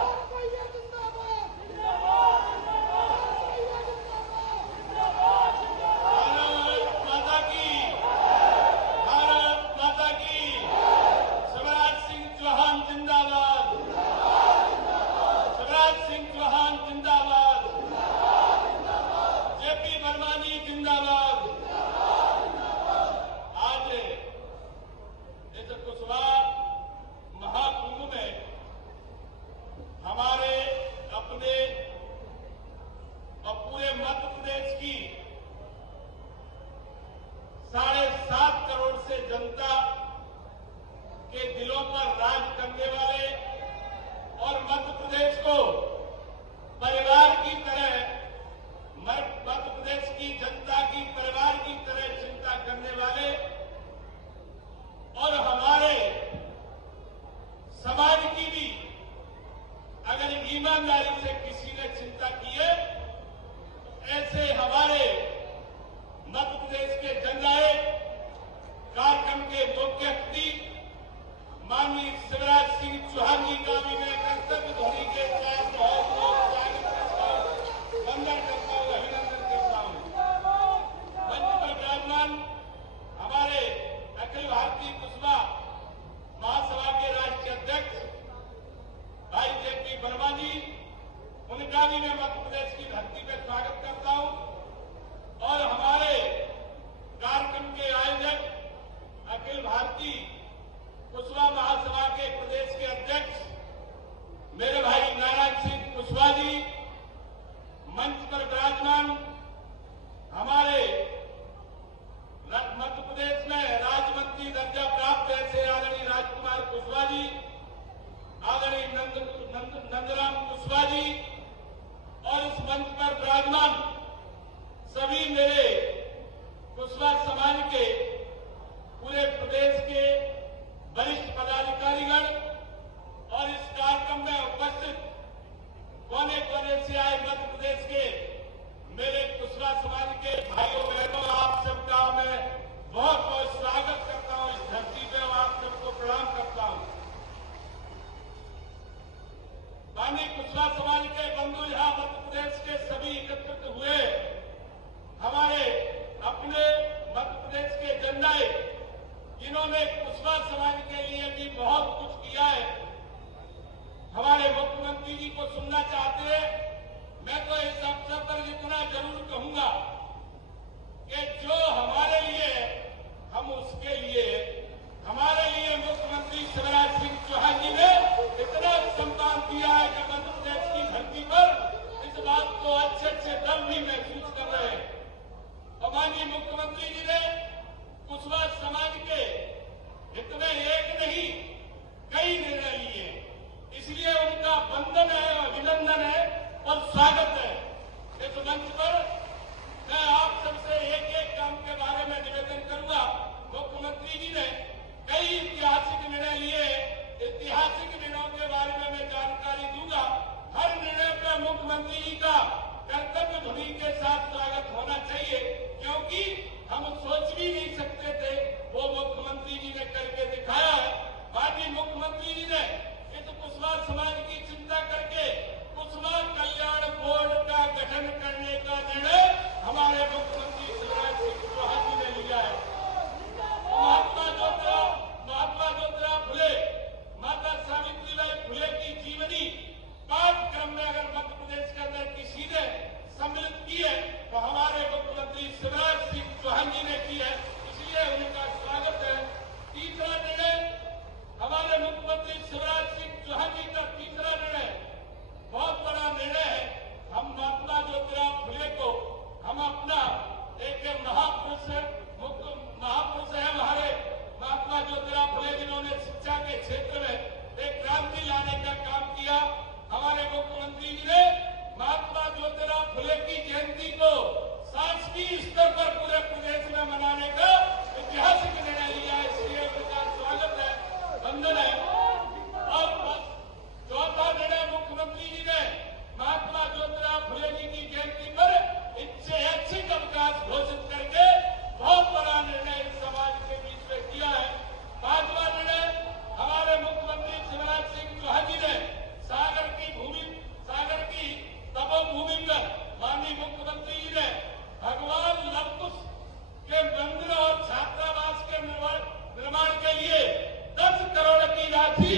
राशि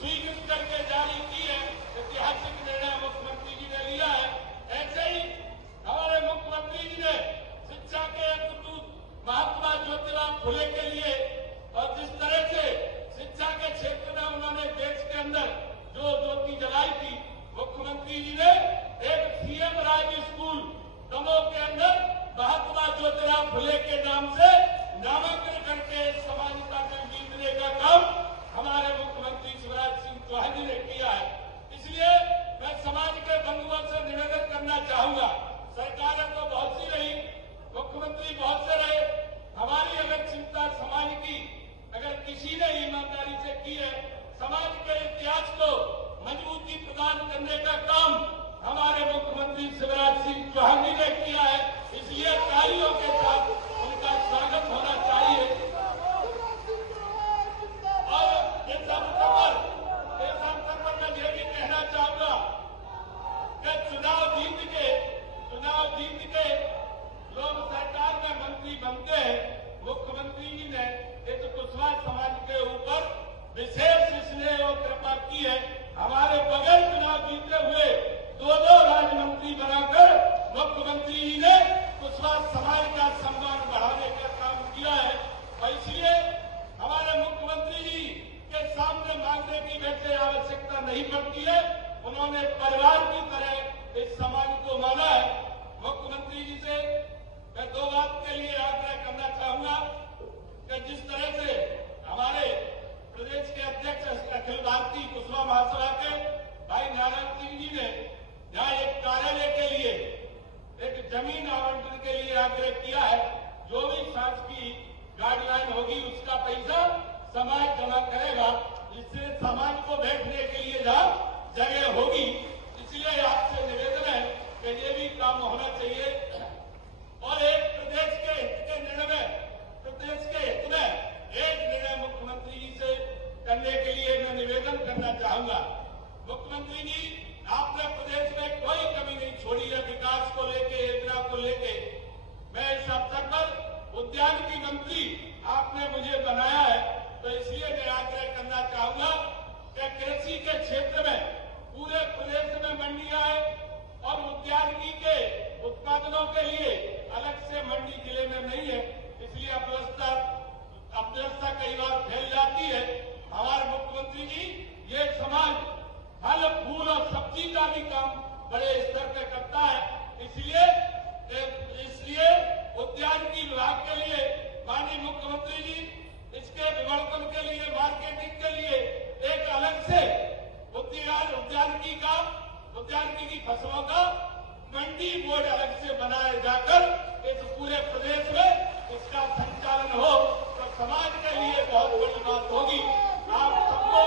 स्वीकृत करके जारी की है। ऐतिहासिक निर्णय मुख्यमंत्री जी ने लिया है। ऐसे ही हमारे मुख्यमंत्री जी ने शिक्षा के अग्रदूत महात्मा ज्योतिराव फुले के लिए और जिस तरह से शिक्षा के क्षेत्र में उन्होंने देश के अंदर जो ज्योति जलाई थी, मुख्यमंत्री जी ने एक सीएम राज स्कूल दमोह के अंदर महात्मा ज्योतिराव फुले के नाम से नामांकन करके समानता में जीतने का काम हमारे मुख्यमंत्री शिवराज सिंह चौहान जी ने किया है। इसलिए मैं समाज के बंधुओं से निवेदन करना चाहूंगा, सरकारें तो बहुत सी रही, मुख्यमंत्री बहुत से रहे, हमारी अगर चिंता समाज की अगर किसी ने ईमानदारी से की है, समाज के इतिहास को मजबूती प्रदान करने का काम हमारे मुख्यमंत्री शिवराज सिंह चौहान जी ने किया है। इसलिए तालियों के साथ उनका स्वागत होना चाहिए। और इस अवसर पर मैं ये भी कहना चाहूंगा कि चुनाव जीत के लोग सरकार में मंत्री बनते हैं। मुख्यमंत्री जी ने इस कुशवाहा समाज के ऊपर विशेष स्नेह और कृपा की है। हमारे बगैर चुनाव जीते हुए दो राज्य मंत्री बनाकर मुख्यमंत्री जी ने कुशवाहा समाज का सम्मान बढ़ाने का काम किया है। और इसलिए हमारे मुख्यमंत्री जी के सामने मांगने की वैसे आवश्यकता नहीं पड़ती है। उन्होंने परिवार की तरह इस समाज को माना है। मुख्यमंत्री जी से मैं दो बात के लिए आग्रह करना चाहूंगा कि जिस तरह से हमारे प्रदेश के अध्यक्ष अखिल भारतीय कुशवाहा महासभा के भाई नारायण सिंह जी ने यहाँ एक कार्यालय के लिए एक जमीन आवंटन के लिए आग्रह किया है। जो भी शासकीय गाइडलाइन होगी उसका पैसा समाज जमा करेगा, इससे समाज को बैठने के लिए जहाँ जगह होगी। इसलिए आपसे निवेदन है कि ये भी काम होना चाहिए। और एक प्रदेश के हित के निर्णय एक निर्णय मुख्यमंत्री जी से करने के लिए मैं निवेदन करना चाहूंगा। मुख्यमंत्री जी, आपने प्रदेश में कोई कमी नहीं छोड़ी है विकास को लेके, योजना को लेके। मैं इस अवसर पर उद्यानिकी मंत्री आपने मुझे बनाया है, तो इसलिए मैं आग्रह करना चाहूंगा कि कृषि के क्षेत्र में पूरे प्रदेश में मंडियां है और उद्यानिकी के उत्पादनों के लिए अलग से मंडी जिले में नहीं है। इसलिए अव्यवस्था कई बार फैल जाती है। हमारे मुख्यमंत्री जी ये समाज फल फूल और सब्जी का भी काम बड़े स्तर पर करता है। इसलिए उद्यानिकी विभाग के लिए माननीय मुख्यमंत्री जी इसके विवर्धन के लिए, मार्केटिंग के लिए एक अलग से उद्यानिकी की फसलों का मंडी बोर्ड अलग से बनाया जाकर इस पूरे प्रदेश में उसका संचालन हो तो समाज के लिए बहुत बड़ी बात होगी। आप सबको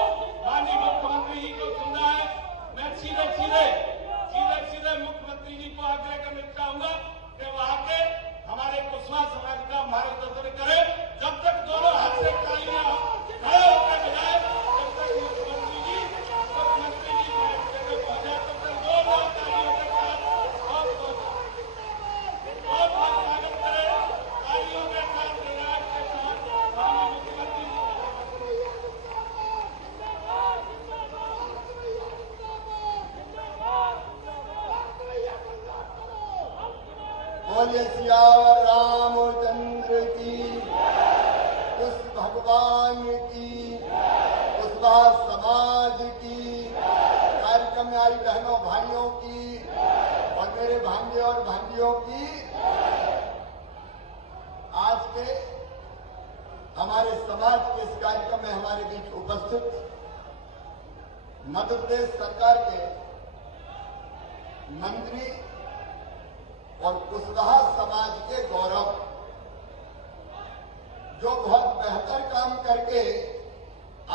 माननीय मुख्यमंत्री जी को सुनना है। मैं सीधे मुख्यमंत्री जी को आग्रह करना चाहूंगा कि वो आके हमारे कुशवाहा समाज का मार्गदर्शन करे। जब तक दोनों हाथ से तालियां खड़े होकर बजाय तब तक मुख्यमंत्री जी पहुंचा, तब तक दोनों तालियों के साथ बहुत स्वागत करें। तालियों के साथ, निराश के साथ माननीय मुख्यमंत्री जी। बोलिए सियावर रामचंद्र की, कृष्ण भगवान की, कुशवाहा समाज की, कार्यक्रम में आई बहनों भाइयों की और मेरे भांजे और भांजियों की। आज के हमारे समाज के इस कार्यक्रम में हमारे बीच उपस्थित मध्य प्रदेश सरकार के मंत्री और कुशवाहा समाज के गौरव, जो बहुत बेहतर काम करके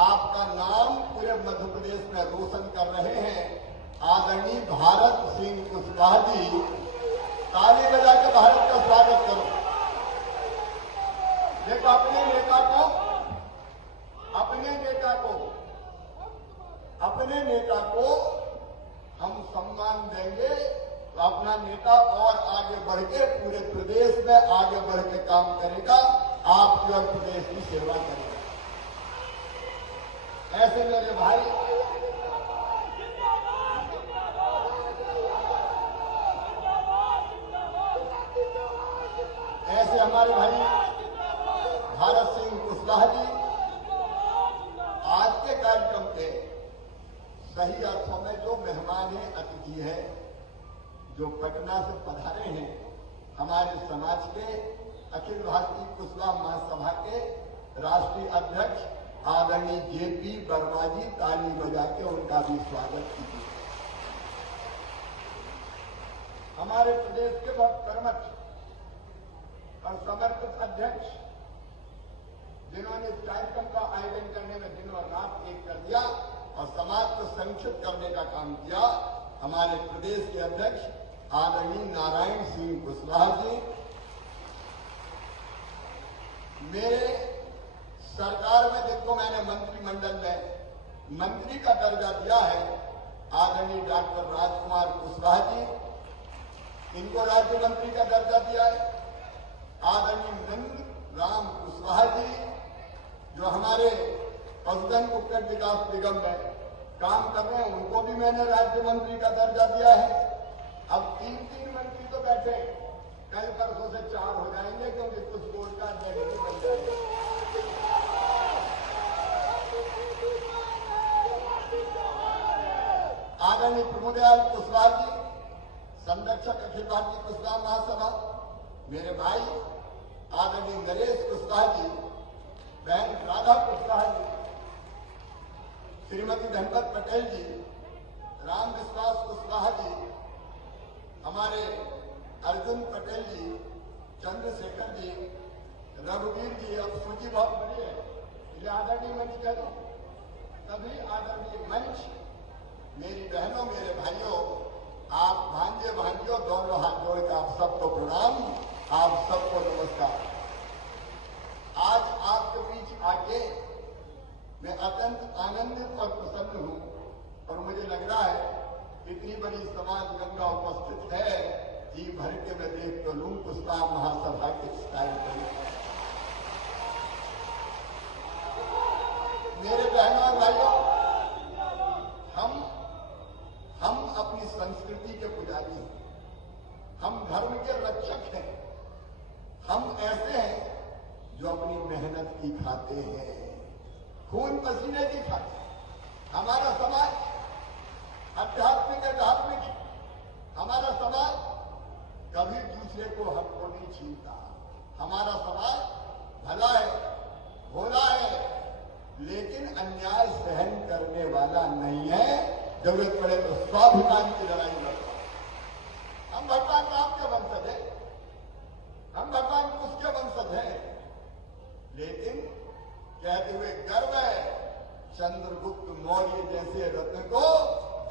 आपका नाम पूरे मध्य प्रदेश में रोशन कर रहे हैं, आदरणीय भारत सिंह कुशवाहा जी। ताली बजा के भारत का स्वागत करो। देखो अपने नेता को हम सम्मान देंगे तो अपना नेता और आगे बढ़ के पूरे प्रदेश में आगे बढ़ के काम करेगा, आपकी और प्रदेश की सेवा करेगा। ऐसे मेरे भाई, ऐसे हमारे भाई भारत सिंह कुशवाहा जी आज के कार्यक्रम के सही अर्थों में जो मेहमान है, अतिथि है, जो पटना से पधारे हैं, हमारे समाज के अखिल भारतीय कुशवाहा महासभा के राष्ट्रीय अध्यक्ष आदरणीय जेपी वर्मा जी, ताली बजा के उनका भी स्वागत कीजिए। हमारे प्रदेश के बहुत कर्मठ और समर्पित अध्यक्ष, जिन्होंने इस कार्यक्रम का आयोजन करने में दिनों रात एक कर दिया और समाज को संक्षिप्त करने का काम किया, हमारे प्रदेश के अध्यक्ष आदरणीय नारायण सिंह कुशवाहा जी, मेरे सरकार में जिनको मैंने मंत्रिमंडल में मंत्री का दर्जा दिया है, आदरणीय डॉक्टर राजकुमार कुशवाहा जी, इनको राज्य मंत्री का दर्जा दिया है। आदरणीय नंद राम कुशवाहा जी, जो हमारे पशुधन कुक्कुट विकास निगम में काम कर रहे हैं, उनको भी मैंने राज्य मंत्री का दर्जा दिया है। अब 3 मंत्री तो बैठे, कल परसों से 4 हो जाएंगे, क्योंकि कुछ बोर्ड का अध्यक्ष बन जाएंगे। आदरणीय प्रमोदयाल कुशवाहा जी, संरक्षक अखिल भारतीय कुशवाहा महासभा, मेरे भाई आदरणीय नरेश कुशवाहा जी, बहन राधा कुशवाहा जी, श्रीमती धनपत पटेल जी, राम विश्वास कुशवाहा जी, हमारे अर्जुन पटेल जी, चंद्रशेखर जी, रघुवीर जी, अब सूची बहुत बड़ी है, ये आदरणीय मंच कह दो, सभी आदरणीय मंच, मेरी बहनों, मेरे भाइयों, आप भांजे भांजियों, दोनों हाथ जोड़ के आप सबको प्रणाम, आप सबको नमस्कार। आज आपके बीच आके मैं अत्यंत आनंदित और प्रसन्न हूं और मुझे लग रहा है इतनी बड़ी समाज गंगा उपस्थित है, जी भर के मैं देख तो लूं कुशवाहा महासभा के कार्यक्रम। मेरे बहनों और भाइयों, हम अपनी संस्कृति के पुजारी हैं, हम धर्म के रक्षक हैं, हम ऐसे हैं जो अपनी मेहनत की खाते हैं, खून पसीने की खाते हैं। हमारा समाज आध्यात्मिक है, धार्मिक, हमारा समाज कभी दूसरे को हक को नहीं छीनता, हमारा समाज भला है, भोला है, लेकिन अन्याय सहन करने वाला नहीं है, जरूरत पड़े तो स्वाभिमान की लड़ाई लड़ता। हम भगवान राम के वंशज हैं, हम भगवान कुश के वंशज हैं, लेकिन कहते हुए गर्व है चंद्रगुप्त मौर्य जैसे रत्न को,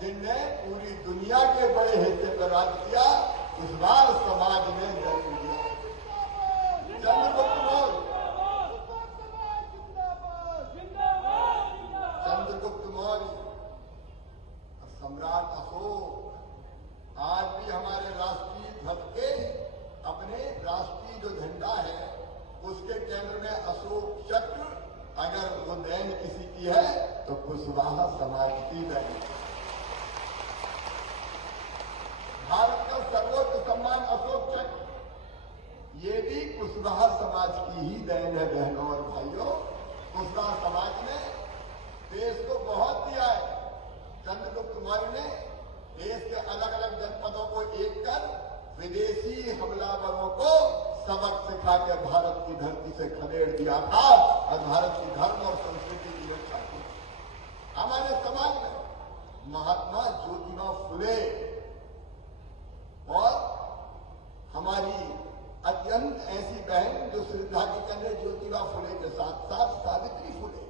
जिनने पूरी दुनिया के बड़े हिस्से पर राज किया, उस बार समाज ने जन्म दिया। चंद्रगुप्त मौर्य, चंद्रगुप्त मौर्य, सम्राट अशोक आज भी हमारे राष्ट्रीय ध्वज के, अपने राष्ट्रीय जो झंडा है उसके केंद्र में अशोक चक्र, अगर वो देन किसी की है तो कुशवाहा समाज की देन। भारत का सर्वोच्च सम्मान अशोक चक्र, ये भी कुशवाहा समाज की ही देन है। बहनों और भाइयों, कुशवाहा समाज ने देश को बहुत दिया है। चंद्रगुप्त मौर्य ने देश के अलग अलग जनपदों को एक कर विदेशी हमलावरों को सबक सिखा के भारत की धरती से खदेड़ दिया था और भारत की धर्म और संस्कृति की रक्षा की। हमारे समाज में महात्मा ज्योतिबा फुले और हमारी अत्यंत ऐसी बहन जो श्रद्धा की कन्या ज्योतिबा फुले के साथ साथ सावित्री फुले,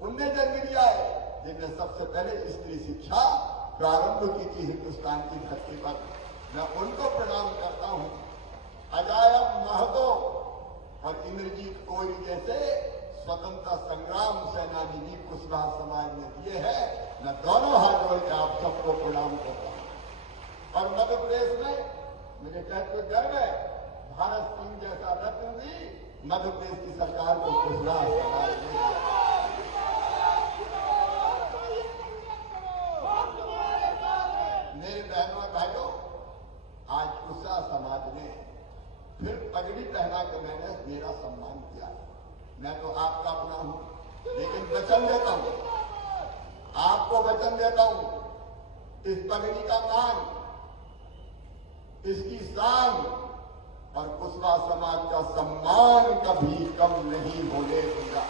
उनने जन्म लिया है, जिनने सबसे पहले स्त्री शिक्षा प्रारंभ की थी हिंदुस्तान की धरती पर। मैं उनको प्रणाम करता हूं। अजायब महतो और इंद्रजीत कोरी जैसे स्वतंत्रता संग्राम सेनानी भी कुशवाहा समाज ने दिए हैं। मैं दोनों हाथ जोड़ के आप सबको प्रणाम करता हूं। और मध्य प्रदेश में मुझे कहते हुए गर्व है, भारत सिंह जैसा रत्न भी मध्य प्रदेश की सरकार को कुशवाहा समाज ने दिया। आपको वचन देता हूं, इस पगड़ी का मान, इसकी शान और कुशवाहा समाज का सम्मान कभी कम नहीं होने दूंगा।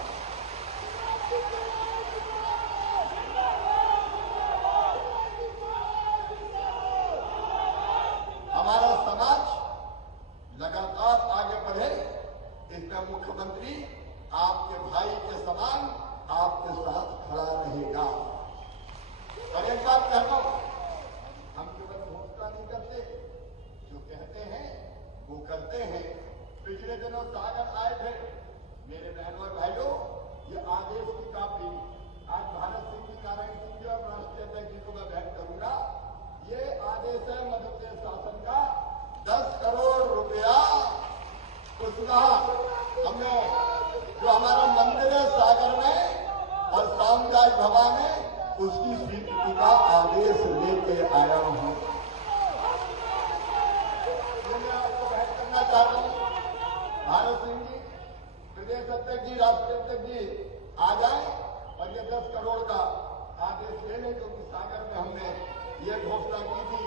हमारा समाज लगातार आगे बढ़े, इसमें मुख्यमंत्री आपके भाई के समान आपके साथ खड़ा रहेगा। और एक बात कहता हूं, हम केवल घोषणा नहीं करते, जो कहते हैं वो करते हैं। पिछले दिनों सागर आए थे मेरे बहनों और भाइयों, ये आदेश की कापी आज भारत सिंह जी, नारायण सिंह जी और राष्ट्रीय अध्यक्ष जी को मैं भेंट करूंगा। ये आदेश है मध्य प्रदेश शासन का, 10 करोड़ रुपया कुशवाहा हमने जो हमारा मंदिर है सागर में और सामुदायिक भवन है, उसकी स्वीकृति का आदेश लेके आया हूं। मैं आपको भेंट करना चाहता हूं, भारत सिंह जी, प्रदेश अध्यक्ष जी, राष्ट्रीय अध्यक्ष जी आ जाए और ये 10 करोड़ का आदेश ले लें, क्योंकि सागर में हमने ये घोषणा की थी।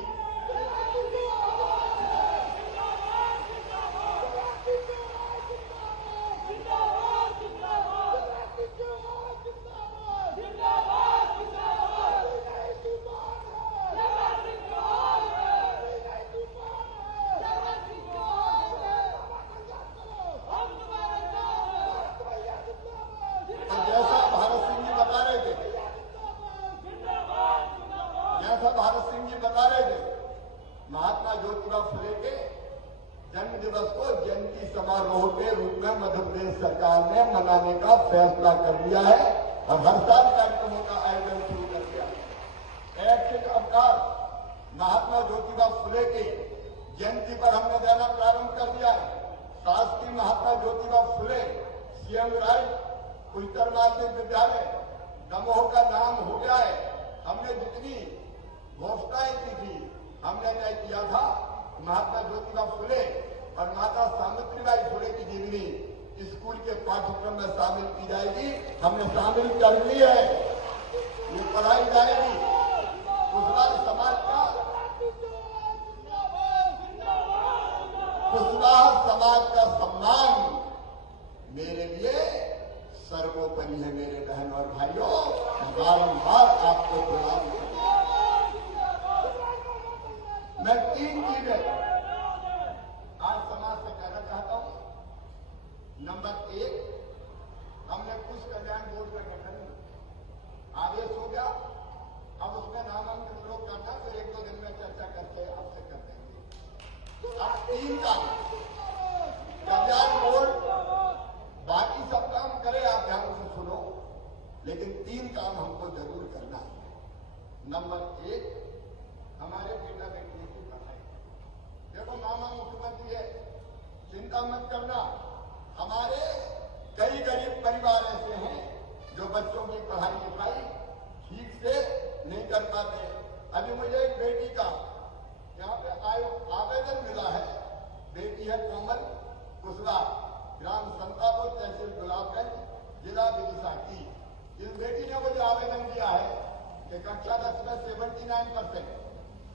भारत सिंह जी बता रहे थे, महात्मा ज्योतिबा फुले के जन्म दिवस को जयंती समारोह के रूप में मध्य प्रदेश सरकार ने मनाने का फैसला कर लिया है और हर साल कार्यक्रमों का आयोजन शुरू कर दिया है। ऐच्छिक अवकाश महात्मा ज्योतिबा फुले की जयंती पर हमने देना प्रारंभ कर दिया है। शासकीय महात्मा ज्योतिबा फुले सीएम राइट उच्चतर माध्यमिक विद्यालय दमोह का नाम हो गया है। हमने जितनी घोषणाएं की थी, हमने तय किया था महात्मा ज्योतिबा फुले और माता सावित्रीबाई फुले की जीवनी स्कूल के पाठ्यक्रम में शामिल की जाएगी। हमने शामिल कर ली है, ये पढ़ाई जाएगी। कुशवाहा समाज का, कुशवाहा समाज का सम्मान मेरे लिए सर्वोपरि है। मेरे बहन और भाइयों, बारंबार आपको प्रणाम करता हूं। मैं 3 चीजें आज समाज से कहना चाहता हूं। नंबर 1, हमने कुछ कल्याण बोर्ड का गठन आदेश हो गया, अब उसमें नामांकन लोग करना तो 1-2 दिन में चर्चा करके आपसे कर देंगे। अब 3 काम कल्याण बोर्ड बाकी सब काम करे, आप ध्यान से सुनो, लेकिन 3 काम हमको जरूर करना है। नंबर 1, हमारे बेटा बेटियों की पढ़ाई। देखो मामा मुख्यमंत्री है, चिंता मत करना, हमारे कई गरीब परिवार ऐसे हैं जो बच्चों की पढ़ाई लिखाई ठीक से नहीं कर पाते। अभी मुझे एक बेटी का यहाँ पे आवेदन मिला है, बेटी है कोमल कुशवाहा, ग्राम संतापुर, तहसील गुलाबगंज, जिला विदिशा की। इस बेटी ने मुझे आवेदन दिया है कि कक्षा 10 में 79%,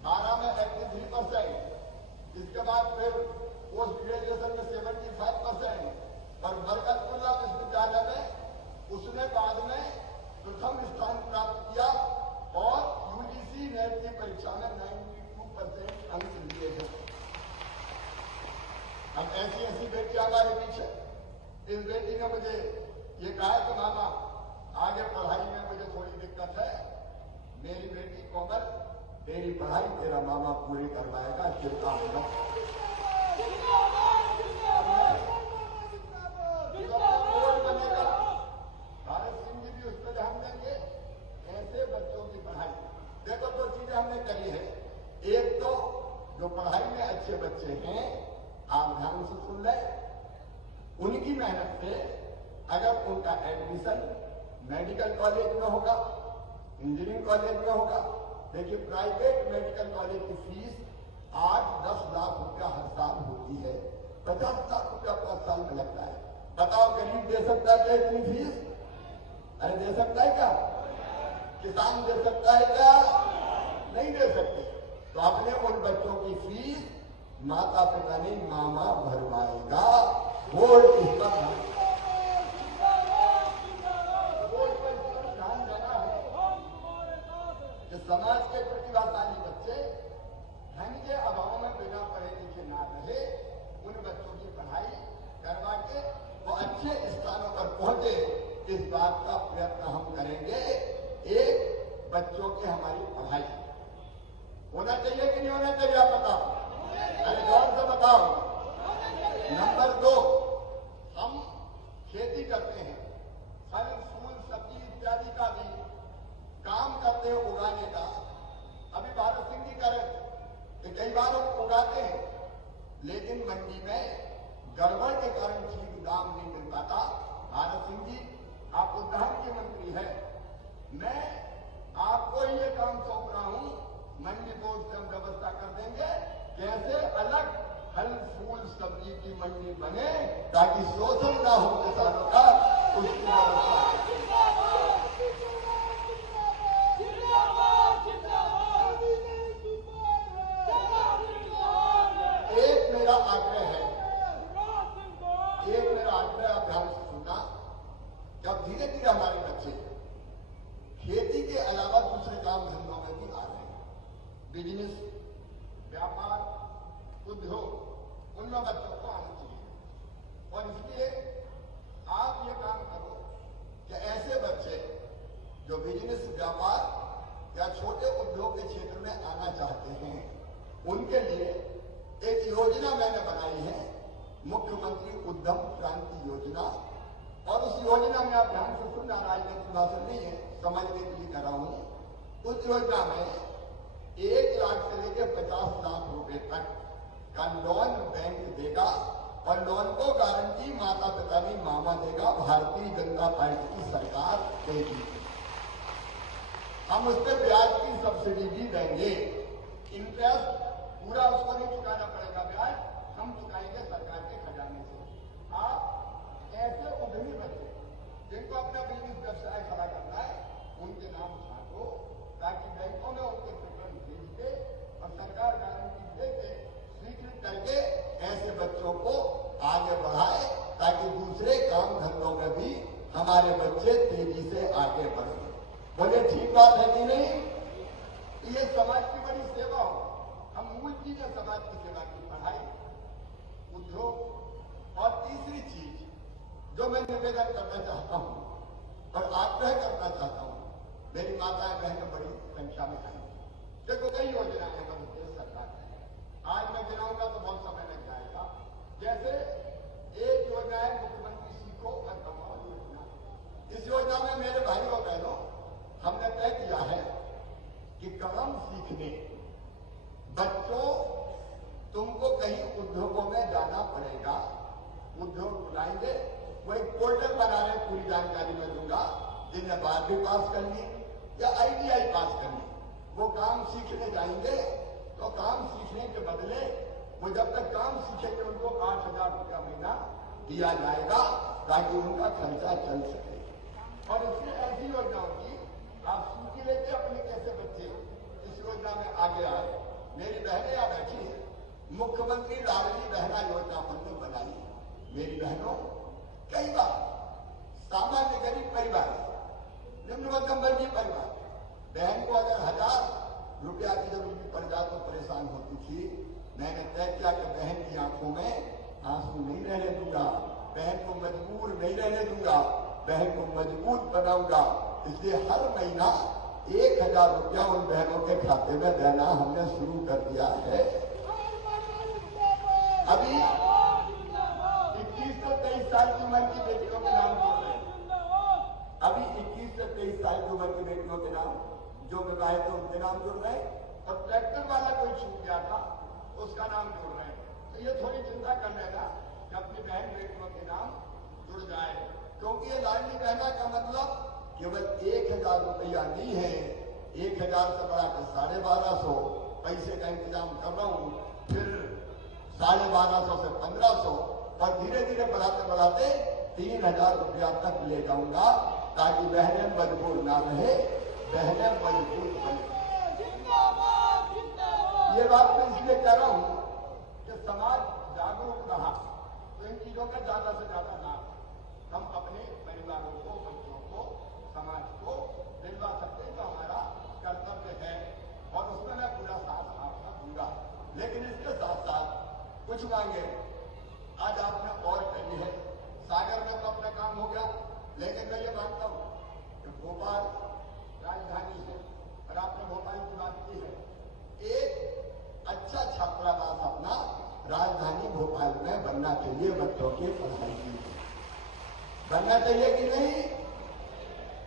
12 में 83%, इसके बाद फिर पोस्ट ग्रेजुएशन में 75% और बरकतुल्ला विश्वविद्यालय में उसने बाद में प्रथम स्थान प्राप्त किया और यूजीसी नेट की परीक्षा में 92% अंक लिए हैं। अब ऐसी बेटी हमारे पीछे। इस बेटी ने मुझे ये कहा कि मामा आगे पढ़ाई में मुझे थोड़ी दिक्कत है, मेरी बेटी कोमल तेरी पढ़ाई तेरा मामा पूरी करवाएगा, चिंता मत। बनेगा, भारत सिंह जी भी उस पर ध्यान देंगे, ऐसे बच्चों की पढ़ाई। देखो 2 चीजें हमने करी है। एक तो जो पढ़ाई में अच्छे बच्चे हैं, आप ध्यान से सुन ले, उनकी मेहनत से अगर उनका एडमिशन मेडिकल कॉलेज में होगा, इंजीनियरिंग कॉलेज में होगा। देखिए प्राइवेट मेडिकल कॉलेज की फीस 8-10 लाख रुपया हर साल होती है, 50 लाख रुपया 5 साल में लगता है। बताओ गरीब दे सकता है क्या इतनी फीस? अरे दे सकता है क्या? किसान दे सकता है क्या? नहीं दे सकते। तो अपने उन बच्चों की फीस माता पिता नहीं मामा भरवाएगा। वोट इस पर ध्यान देना है कि समाज के प्रतिभाशाली बच्चे धन के अभाव में बिना पढ़े लिखे ना रहे, उन बच्चों की पढ़ाई करवा के वो अच्छे स्थानों पर पहुंचे, इस बात का प्रयत्न हम करेंगे। एक, बच्चों की हमारी पढ़ाई होना चाहिए कि नहीं होना चाहिए, आप बताओ, अरे गौर से बताओ। नंबर 2, हम खेती करते हैं, फल फूल सब्जी इत्यादि का भी काम करते हैं उगाने का। अभी भारत सिंह जी कह रहे थे कि कई बार हम उगाते हैं लेकिन मंडी में गड़बड़ के कारण ठीक दाम नहीं मिल पाता। भारत सिंह जी, आप उद्यान के मंत्री हैं, मैं आपको ये काम सौंप रहा हूं, मंडी बोर्ड से हम व्यवस्था कर देंगे कैसे अलग फल फूल सब्जी की मंडी बने ताकि शोषण ना हो किसानों का, उसकी व्यवस्था। एक मेरा आग्रह है, आप ध्यान से सुनना, जब धीरे धीरे हमारे बच्चे खेती के अलावा दूसरे काम धंधों में भी आ रहे हैं, बिजनेस, व्यापार, उद्योग, उनमें बच्चों को आना चाहिए। और इसलिए आप ये काम करो कि ऐसे बच्चे जो बिजनेस, व्यापार या छोटे उद्योग के क्षेत्र में आना चाहते हैं, उनके लिए एक योजना मैंने बनाई है, मुख्यमंत्री उद्यम क्रांति योजना। और उस योजना में आप ध्यान से सुनना, राजनीतिक भाषण नहीं है, समझने के लिए कर रहा हूं। उस योजना में 1 लाख से लेकर 50 लाख रुपए तक का लोन बैंक देगा और लोन को गारंटी माता पिता नहीं मामा देगा, भारतीय जनता पार्टी की सरकार देगी। हम उस पर ब्याज की सब्सिडी भी देंगे, इंटरेस्ट पूरा उसको नहीं चुकाना पड़ेगा, ब्याज हम चुकाएंगे सरकार के खजाने से। आप ऐसे उद्यमी बच्चे जिनको अपना बिजनेस व्यवसाय खड़ा करना है, उनके नाम छाटो ताकि बैंकों में उनके प्रकरण भेज दे और सरकार गारंटी दे के स्वीकृत करके ऐसे बच्चों को आगे बढ़ाए ताकि दूसरे काम धंधों में भी हमारे बच्चे तेजी से आगे बढ़े। बोले ठीक बात है कि नहीं? ये समाज की बड़ी सेवा हो। हम मूल चीज है समाज की सेवा की, पढ़ाई, उद्योग। और तीसरी चीज जो मैं निवेदन करना चाहता हूं और आग्रह करना चाहता हूं, मेरी माताएं बहनें बड़ी संख्या में आई, देखो कई योजनाएं हैं मध्य प्रदेश सरकार ने, आज मैं गिनाऊंगा तो बहुत समय लग जाएगा। जैसे एक योजना है मुख्यमंत्री सीखो और कमाओ योजना। इस योजना में मेरे भाई और बहनों हमने तय किया है कि काम सीखने बच्चों तुमको कहीं उद्योगों में जाना पड़ेगा, उद्योग बुलाएंगे, वो एक पोर्टल बना रहे, पूरी जानकारी मैं दूंगा, जिन्हें 12वीं पास करनी या ITI पास करनी, वो काम सीखने जाएंगे। तो काम सीखने के बदले वो जब तक काम सीखेंगे उनको 8,000 रुपया महीना दिया जाएगा ताकि उनका खर्चा चल सके। और इससे ऐसी योजनाओं की आप सूची लेके अपने कैसे बच्चे इस योजना में आगे आए। मेरी बहनें यहाँ बैठी है, मुख्यमंत्री लाडली बहना योजना हमने बनाई। मेरी बहनों, कई बार सामान्य गरीब परिवार, निम्न मध्यम वर्गीय परिवार, बहन को अगर 1,000 रुपया की जरूरत पड़ जाए तो परेशान होती थी। मैंने तय किया कि बहन की आंखों में आंसू नहीं रहने दूंगा, बहन को मजबूर नहीं रहने दूंगा, बहन को मजबूत बनाऊंगा। इसलिए हर महीना 1,000 रुपया उन बहनों के खाते में देना हमने शुरू कर दिया है। अभी 21 से 23 साल की उम्र की बेटियों के नाम जोड़ रहे हैं। अभी 21 से 23 साल की उम्र की बेटियों के नाम जो विवाहित है उनके नाम जोड़ रहे हैं। और ट्रैक्टर वाला कोई छूट गया था उसका नाम जोड़ रहे हैं। तो ये थोड़ी चिंता कर लेना कि अपनी बहन बेटियों के नाम जुड़ जाए, क्योंकि ये लाडली बहना का मतलब केवल 1,000 रुपया नहीं है। 1,000 से बढ़ाकर 1,250 पैसे का इंतजाम कर रहा हूं, फिर 1,250 से 1,500 और धीरे धीरे बढ़ाते बढ़ाते 3,000 रुपया तक ले जाऊंगा ताकि बहनें मजबूर ना रहे, बहनें मजबूत बने। ये बात मैं इसलिए कह रहा हूं कि समाज जागरूक रहा तो इन चीजों का ज्यादा से ज्यादा लाभ हम अपने परिवारों को, बच्चों को, समाज को दिलवा सकते हैं, जो हमारा कर्तव्य है और उसमें मैं पूरा साथ आपका दूंगा। लेकिन इसके साथ साथ कुछ मांगे आज आपने और कही है, सागर में तो अपना काम हो गया, लेकिन मैं ये मानता हूं कि भोपाल राजधानी है और आपने भोपाल की बात की है, एक अच्छा छात्रावास अपना राजधानी भोपाल में बनना चाहिए। बच्चों के पढ़ाई की बनना चाहिए कि नहीं?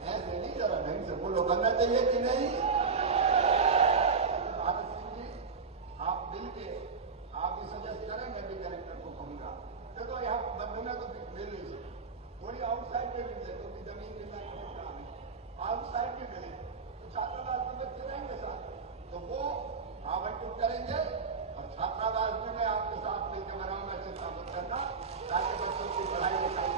ऐसे नहीं, जरा ढंग से बोलो, बनना चाहिए कि नहीं? भारत सिंह जी, आप मिल के आप भी सजेस्ट करें, मैं भी कलेक्टर को कहूंगा। देखो यहाँ मध्य में तो मिल नहीं सकती, थोड़ी आउटसाइड पे मिल जाए, क्योंकि जमीन मिलना आउटसाइड पे मिले तो छात्रावास में बच्चे रहेंगे साथ, तो वो आवंटित करेंगे और छात्रावास में मैं आपके साथ मिलकर बनाऊंगा, चिंता मत करना, ताकि बच्चों की पढ़ाई लिखाई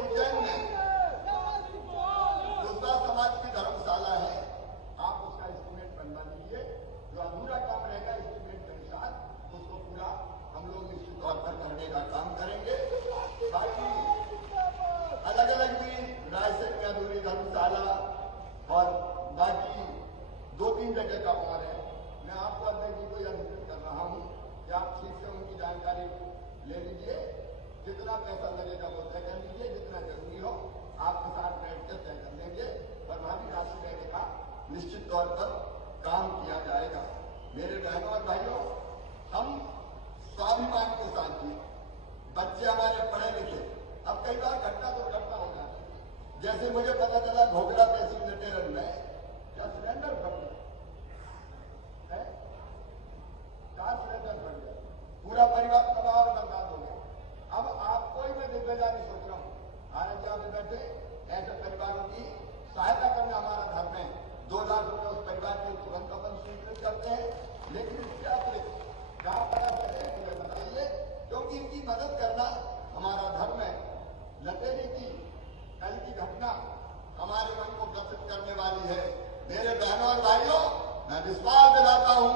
उज्जैन में दूसरा समाज की धर्मशाला है, आप उसका एस्टीमेट बनवा लीजिए, जो अधूरा काम रहेगा एस्टीमेट के अनुसार उसको पूरा हम लोग निश्चित तौर पर करने का काम करेंगे। बाकी अलग अलग भी रायसेन में अधूरी धर्मशाला और बाकी 2-3 जगह का और है। मैं आपको अध्यक्ष जी को यह निश्चित कर रहा हूं कि आप ठीक से उनकी जानकारी ले लीजिए, जितना पैसा लगेगा वो तय कर लीजिए, जितना जरूरी हो आपके साथ बैठ कर तय कर लेंगे और वहां भी राशि देने का निश्चित तौर पर काम किया जाएगा। मेरे बहनों और भाइयों, हम स्वाभिमान के साथ जी, बच्चे हमारे पढ़े लिखे, अब कई बार घटना तो घटना हो जाती है। जैसे मुझे पता चला घोगड़ा तहसील नटेरन में क्या सिलेंडर फट गया, 4 सिलेंडर फट गया, पूरा परिवार तबाह और बर्बाद हो गया। अब आपको ही मैं जिम्मेदारी सोच रहा हूं, हालांकि आप बैठे ऐसे परिवारों की सहायता करना हमारा धर्म है, 2 लाख रुपए उस परिवार के तुरंत अपन स्वीकृत करते हैं, लेकिन इसके अतिरिक्त जहां पता चले मुझे बताइए, क्योंकि इनकी मदद करना हमारा धर्म है। लटेरी की कल की घटना हमारे मन को ग्रसित करने वाली है। मेरे बहनों और भाइयों, मैं विश्वास दिलाता हूं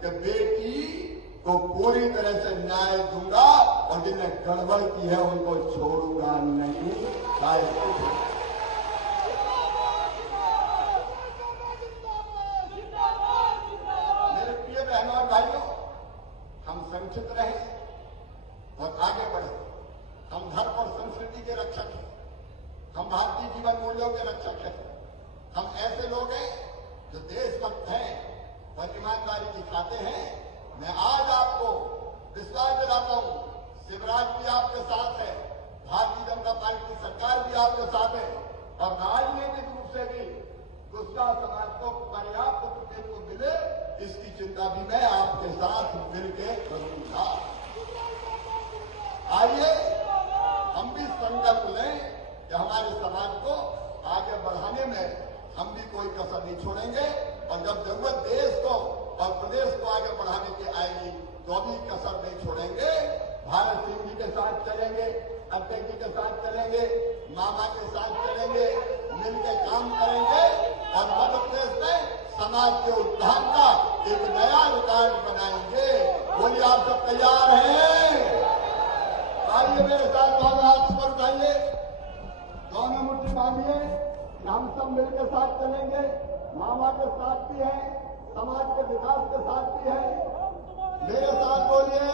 कि बेटी को पूरी तरह से न्याय दूंगा और जिन्हें गड़बड़ की है उनको छोड़ूंगा नहीं। मेरे प्रिय बहनों और भाइयों, हम संचित रहे और आगे बढ़े। हम धर्म और संस्कृति के रक्षक हैं, हम भारतीय जीवन मूल्यों के रक्षक हैं, हम ऐसे लोग हैं जो देशभक्त हैं और ईमानदारी दिखाते हैं। मैं आज आपको विश्वास दिलाता हूं, शिवराज भी आपके साथ है, भारतीय जनता पार्टी की सरकार भी आपके साथ है और राजनीतिक रूप से भी कुशवाहा समाज को पर्याप्त प्रतिनिधित्व मिले, इसकी चिंता भी मैं आपके साथ मिलकर करूंगा। आइए हम भी संकल्प लें कि हमारे समाज को आगे बढ़ाने में हम भी कोई कसर नहीं छोड़ेंगे और जब जरूरत देश को और प्रदेश को आगे बढ़ाने की आएगी तो भी कसर नहीं छोड़ेंगे। भारत सिंह जी के साथ चलेंगे, अध्यक्ष जी के साथ चलेंगे, मामा के साथ चलेंगे, मिलकर काम करेंगे और मध्य प्रदेश में समाज के उत्थान का एक नया रिकॉर्ड बनाएंगे। बोलिए, आप सब तैयार हैं? आइए मेरे साथ दोनों हाथ पर उठाइए, दोनों मुट्ठी बांधिए, हम सब मिलकर साथ चलेंगे। मामा के साथ भी है, समाज के विकास के साथ भी है। मेरे साथ बोलिए,